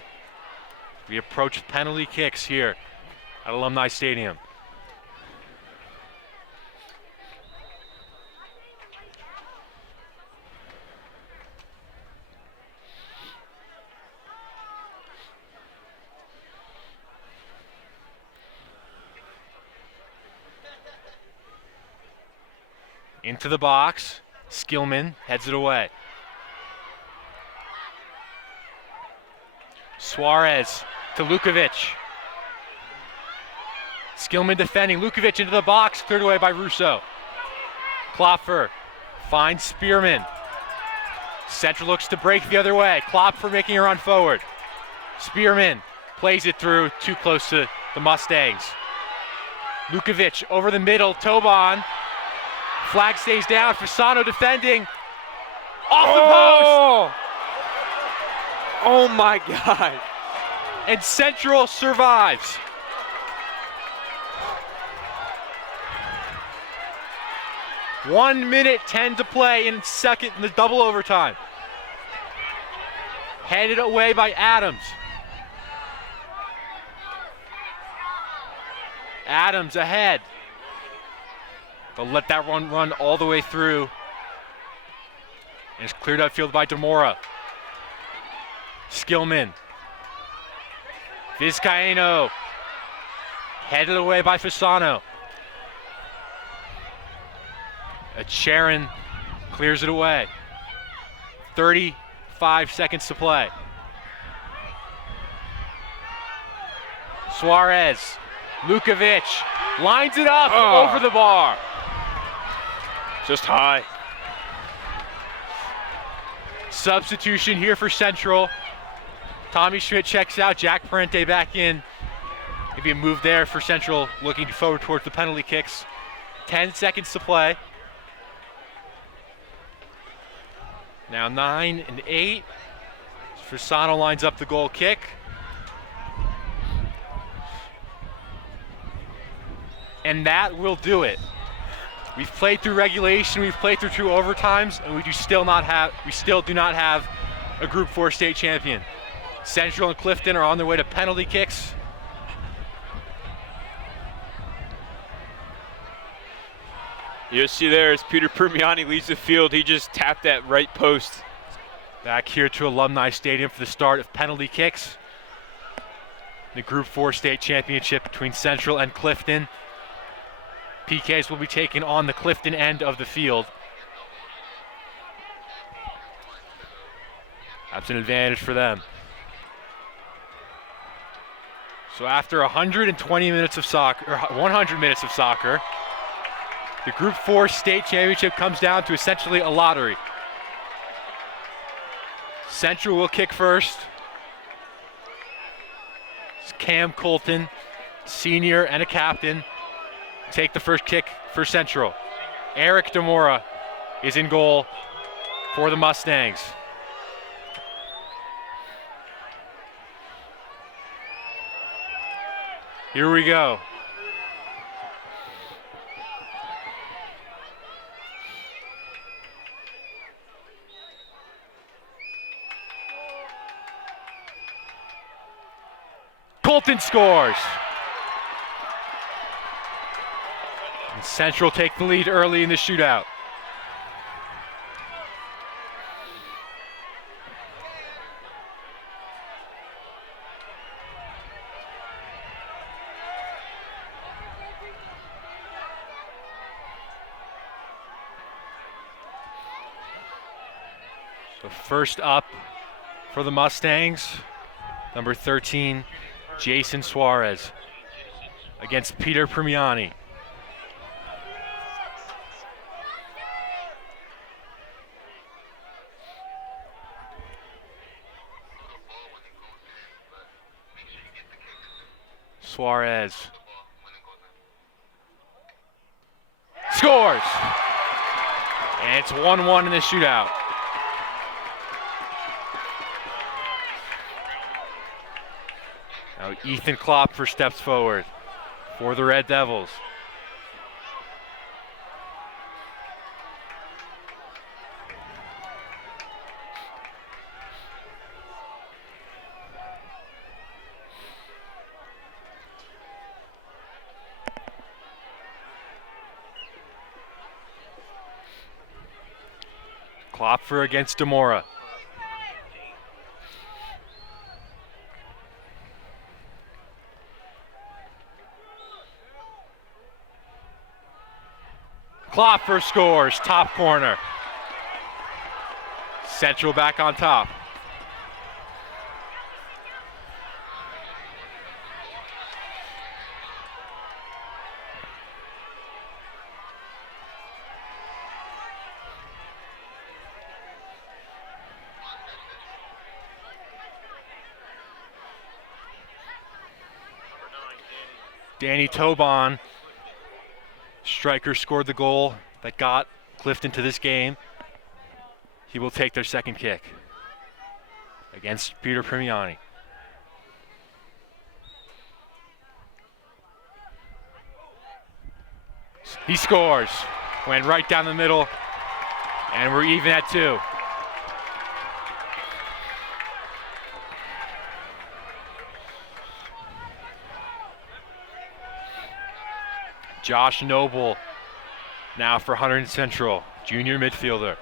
We approach penalty kicks here at Alumni Stadium. Into the box, Skillman heads it away. Suarez to Lukovic. Skillman defending, Lukovic into the box, cleared away by Russo. Klopfer finds Spearman. Central looks to break the other way. Klopfer making a run forward. Spearman plays it through, too close to the Mustangs. Lukovic over the middle, Tobon. Flag stays down, Fasano defending. Off the post! Oh my God. And Central survives. One minute 10 to play in second in the double overtime. Headed away by Adams. Adams ahead. They'll let that run all the way through. And it's cleared upfield by Demora. Skillman. Vizcaino. Headed away by Fasano. Acharin clears it away. 35 seconds to play. Suarez. Lukovic lines it up over the bar. Just high. Substitution here for Central. Tommy Schmidt checks out, Jack Parente back in. Maybe a move there for Central, looking forward towards the penalty kicks. 10 seconds to play. Now 9 and 8. Fasano lines up the goal kick. And that will do it. We've played through regulation, we've played through 2 overtimes, and we still do not have a Group 4 state champion. Central and Clifton are on their way to penalty kicks. You see there as Peter Permiani leaves the field, he just tapped that right post. Back here to Alumni Stadium for the start of penalty kicks. The Group 4 state championship between Central and Clifton. PKs will be taken on the Clifton end of the field. That's an advantage for them. So after 120 minutes of soccer, or 100 minutes of soccer, the Group 4 state championship comes down to essentially a lottery. Central will kick first. It's Cam Colton, senior and a captain, take the first kick for Central. Eric DeMora is in goal for the Mustangs. Here we go. Colton scores. And Central take the lead early in the shootout. So first up for the Mustangs, number 13, Jason Suarez against Peter Permiani. Suarez scores, and it's 1-1 in the shootout. Now Ethan Klopfer steps forward for the Red Devils. Klopfer against DeMora. Klopfer scores, top corner. Central back on top. Danny Tobon, striker, scored the goal that got Clifton to this game. He will take their second kick against Peter Permiani. He scores, went right down the middle, and we're even at 2. Josh Noble now for Hunterdon Central, junior midfielder.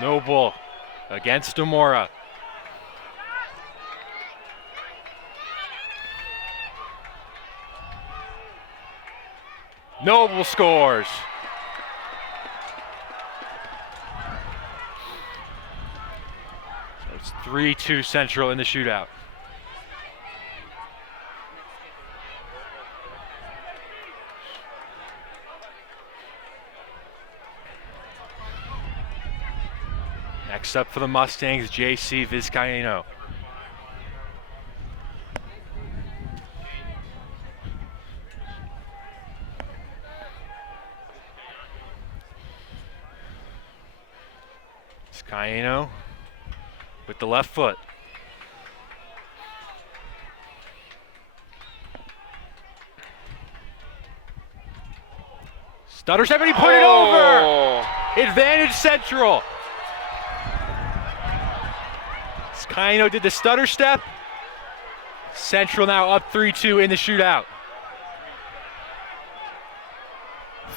Noble against DeMora. Noble scores. So it's 3-2 Central in the shootout. Next up for the Mustangs, JC Vizcaíno. Vizcaíno with the left foot. Stutter step and he put it over! Advantage Central. Vizcaíno did the stutter step. Central now up 3-2 in the shootout.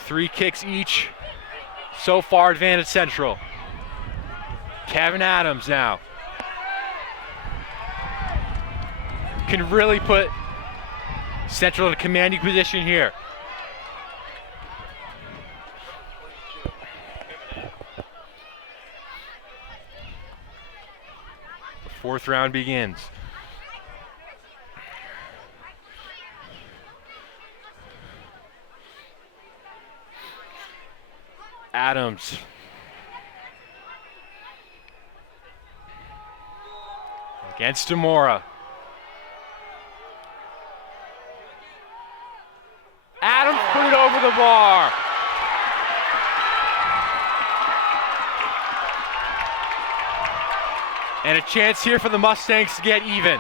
3 kicks each. So far, advantage Central. Kevin Adams now. Can really put Central in a commanding position here. The 4th round begins. Adams. Against Demora. Adams put it over the bar. And a chance here for the Mustangs to get even.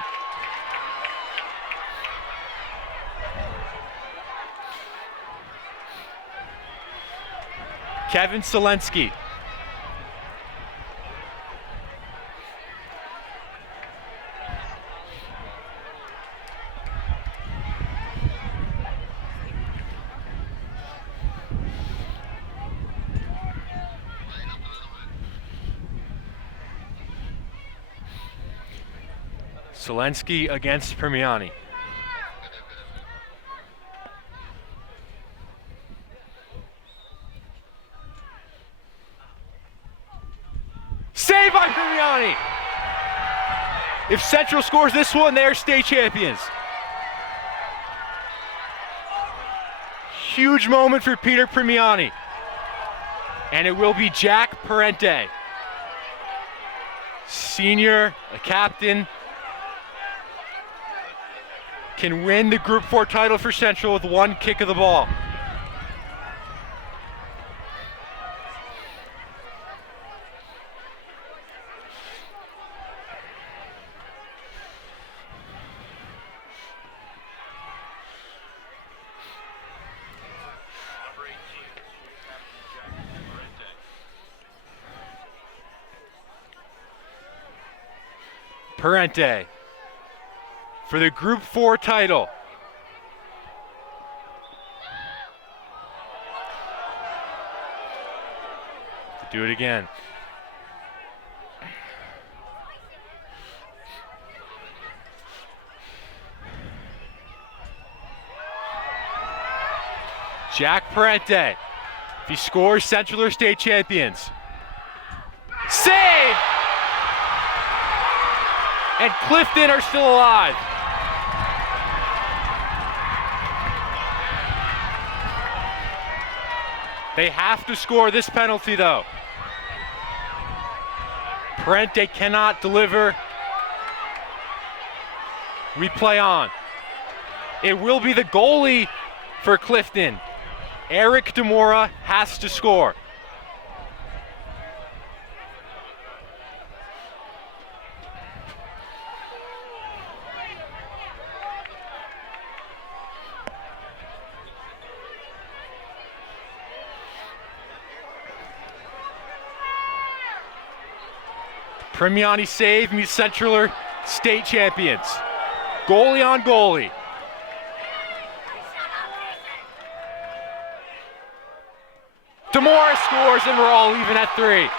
Kevin Selensky. Selensky against Permiani. Save by Permiani! If Central scores this one, they're state champions. Huge moment for Peter Permiani. And it will be Jack Parente. Senior, a captain, can win the Group 4 title for Central with 1 kick of the ball. Parente for the Group 4 title. Do it again. Jack Parente. If he scores, Central are state champions. Save! And Clifton are still alive. They have to score this penalty though. Parente cannot deliver. Replay on. It will be the goalie for Clifton. Eric Demora has to score. Permiani save meets Central are state champions. Goalie on goalie. Demora scores and we're all even at 3.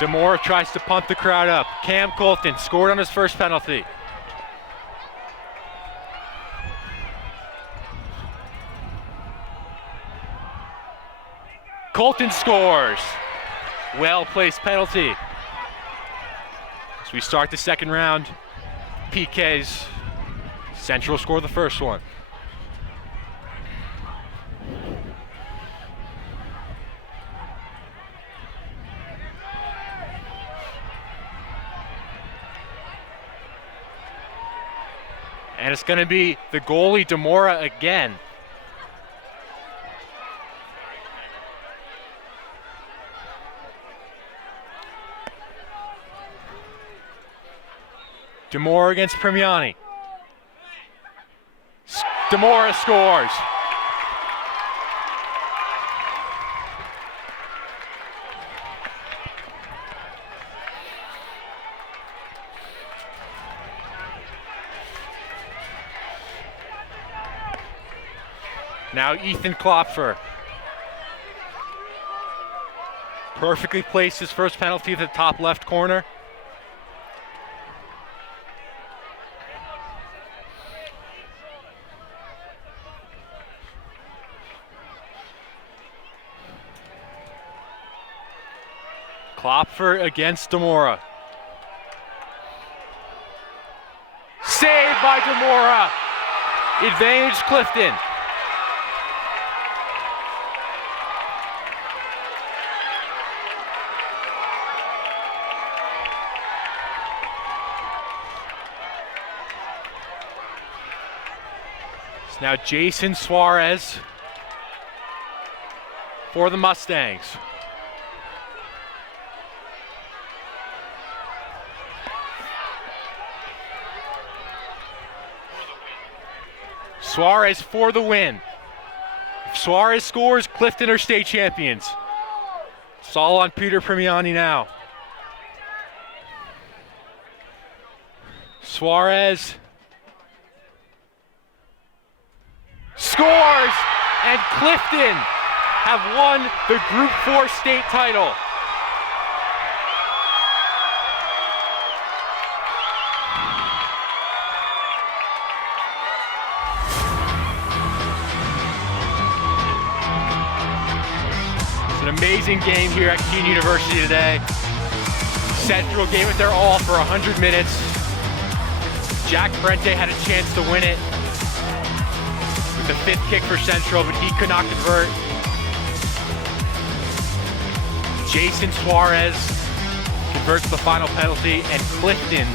Demora tries to pump the crowd up. Cam Colton scored on his first penalty. Colton scores. Well-placed penalty. As we start the second round, PKs. Central score the first one. And it's going to be the goalie, Demora, again. Demora against Permiani. Demora scores. Now Ethan Klopfer. Perfectly placed his first penalty at the top left corner. Klopfer against Demora. Saved by Demora. Advantage Clifton. It's now Jason Suarez for the Mustangs. Suarez for the win. If Suarez scores, Clifton are state champions. It's all on Peter Permiani now. Suarez scores, and Clifton have won the Group 4 state title. An amazing game here at Keene University today. Central gave it their all for 100 minutes. Jack Parente had a chance to win it with the 5th kick for Central, but he could not convert. Jason Suarez converts the final penalty, and Clifton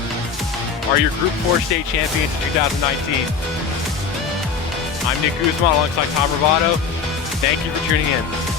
are your Group 4 state champions in 2019. I'm Nick Guzman alongside Tom Ravato. Thank you for tuning in.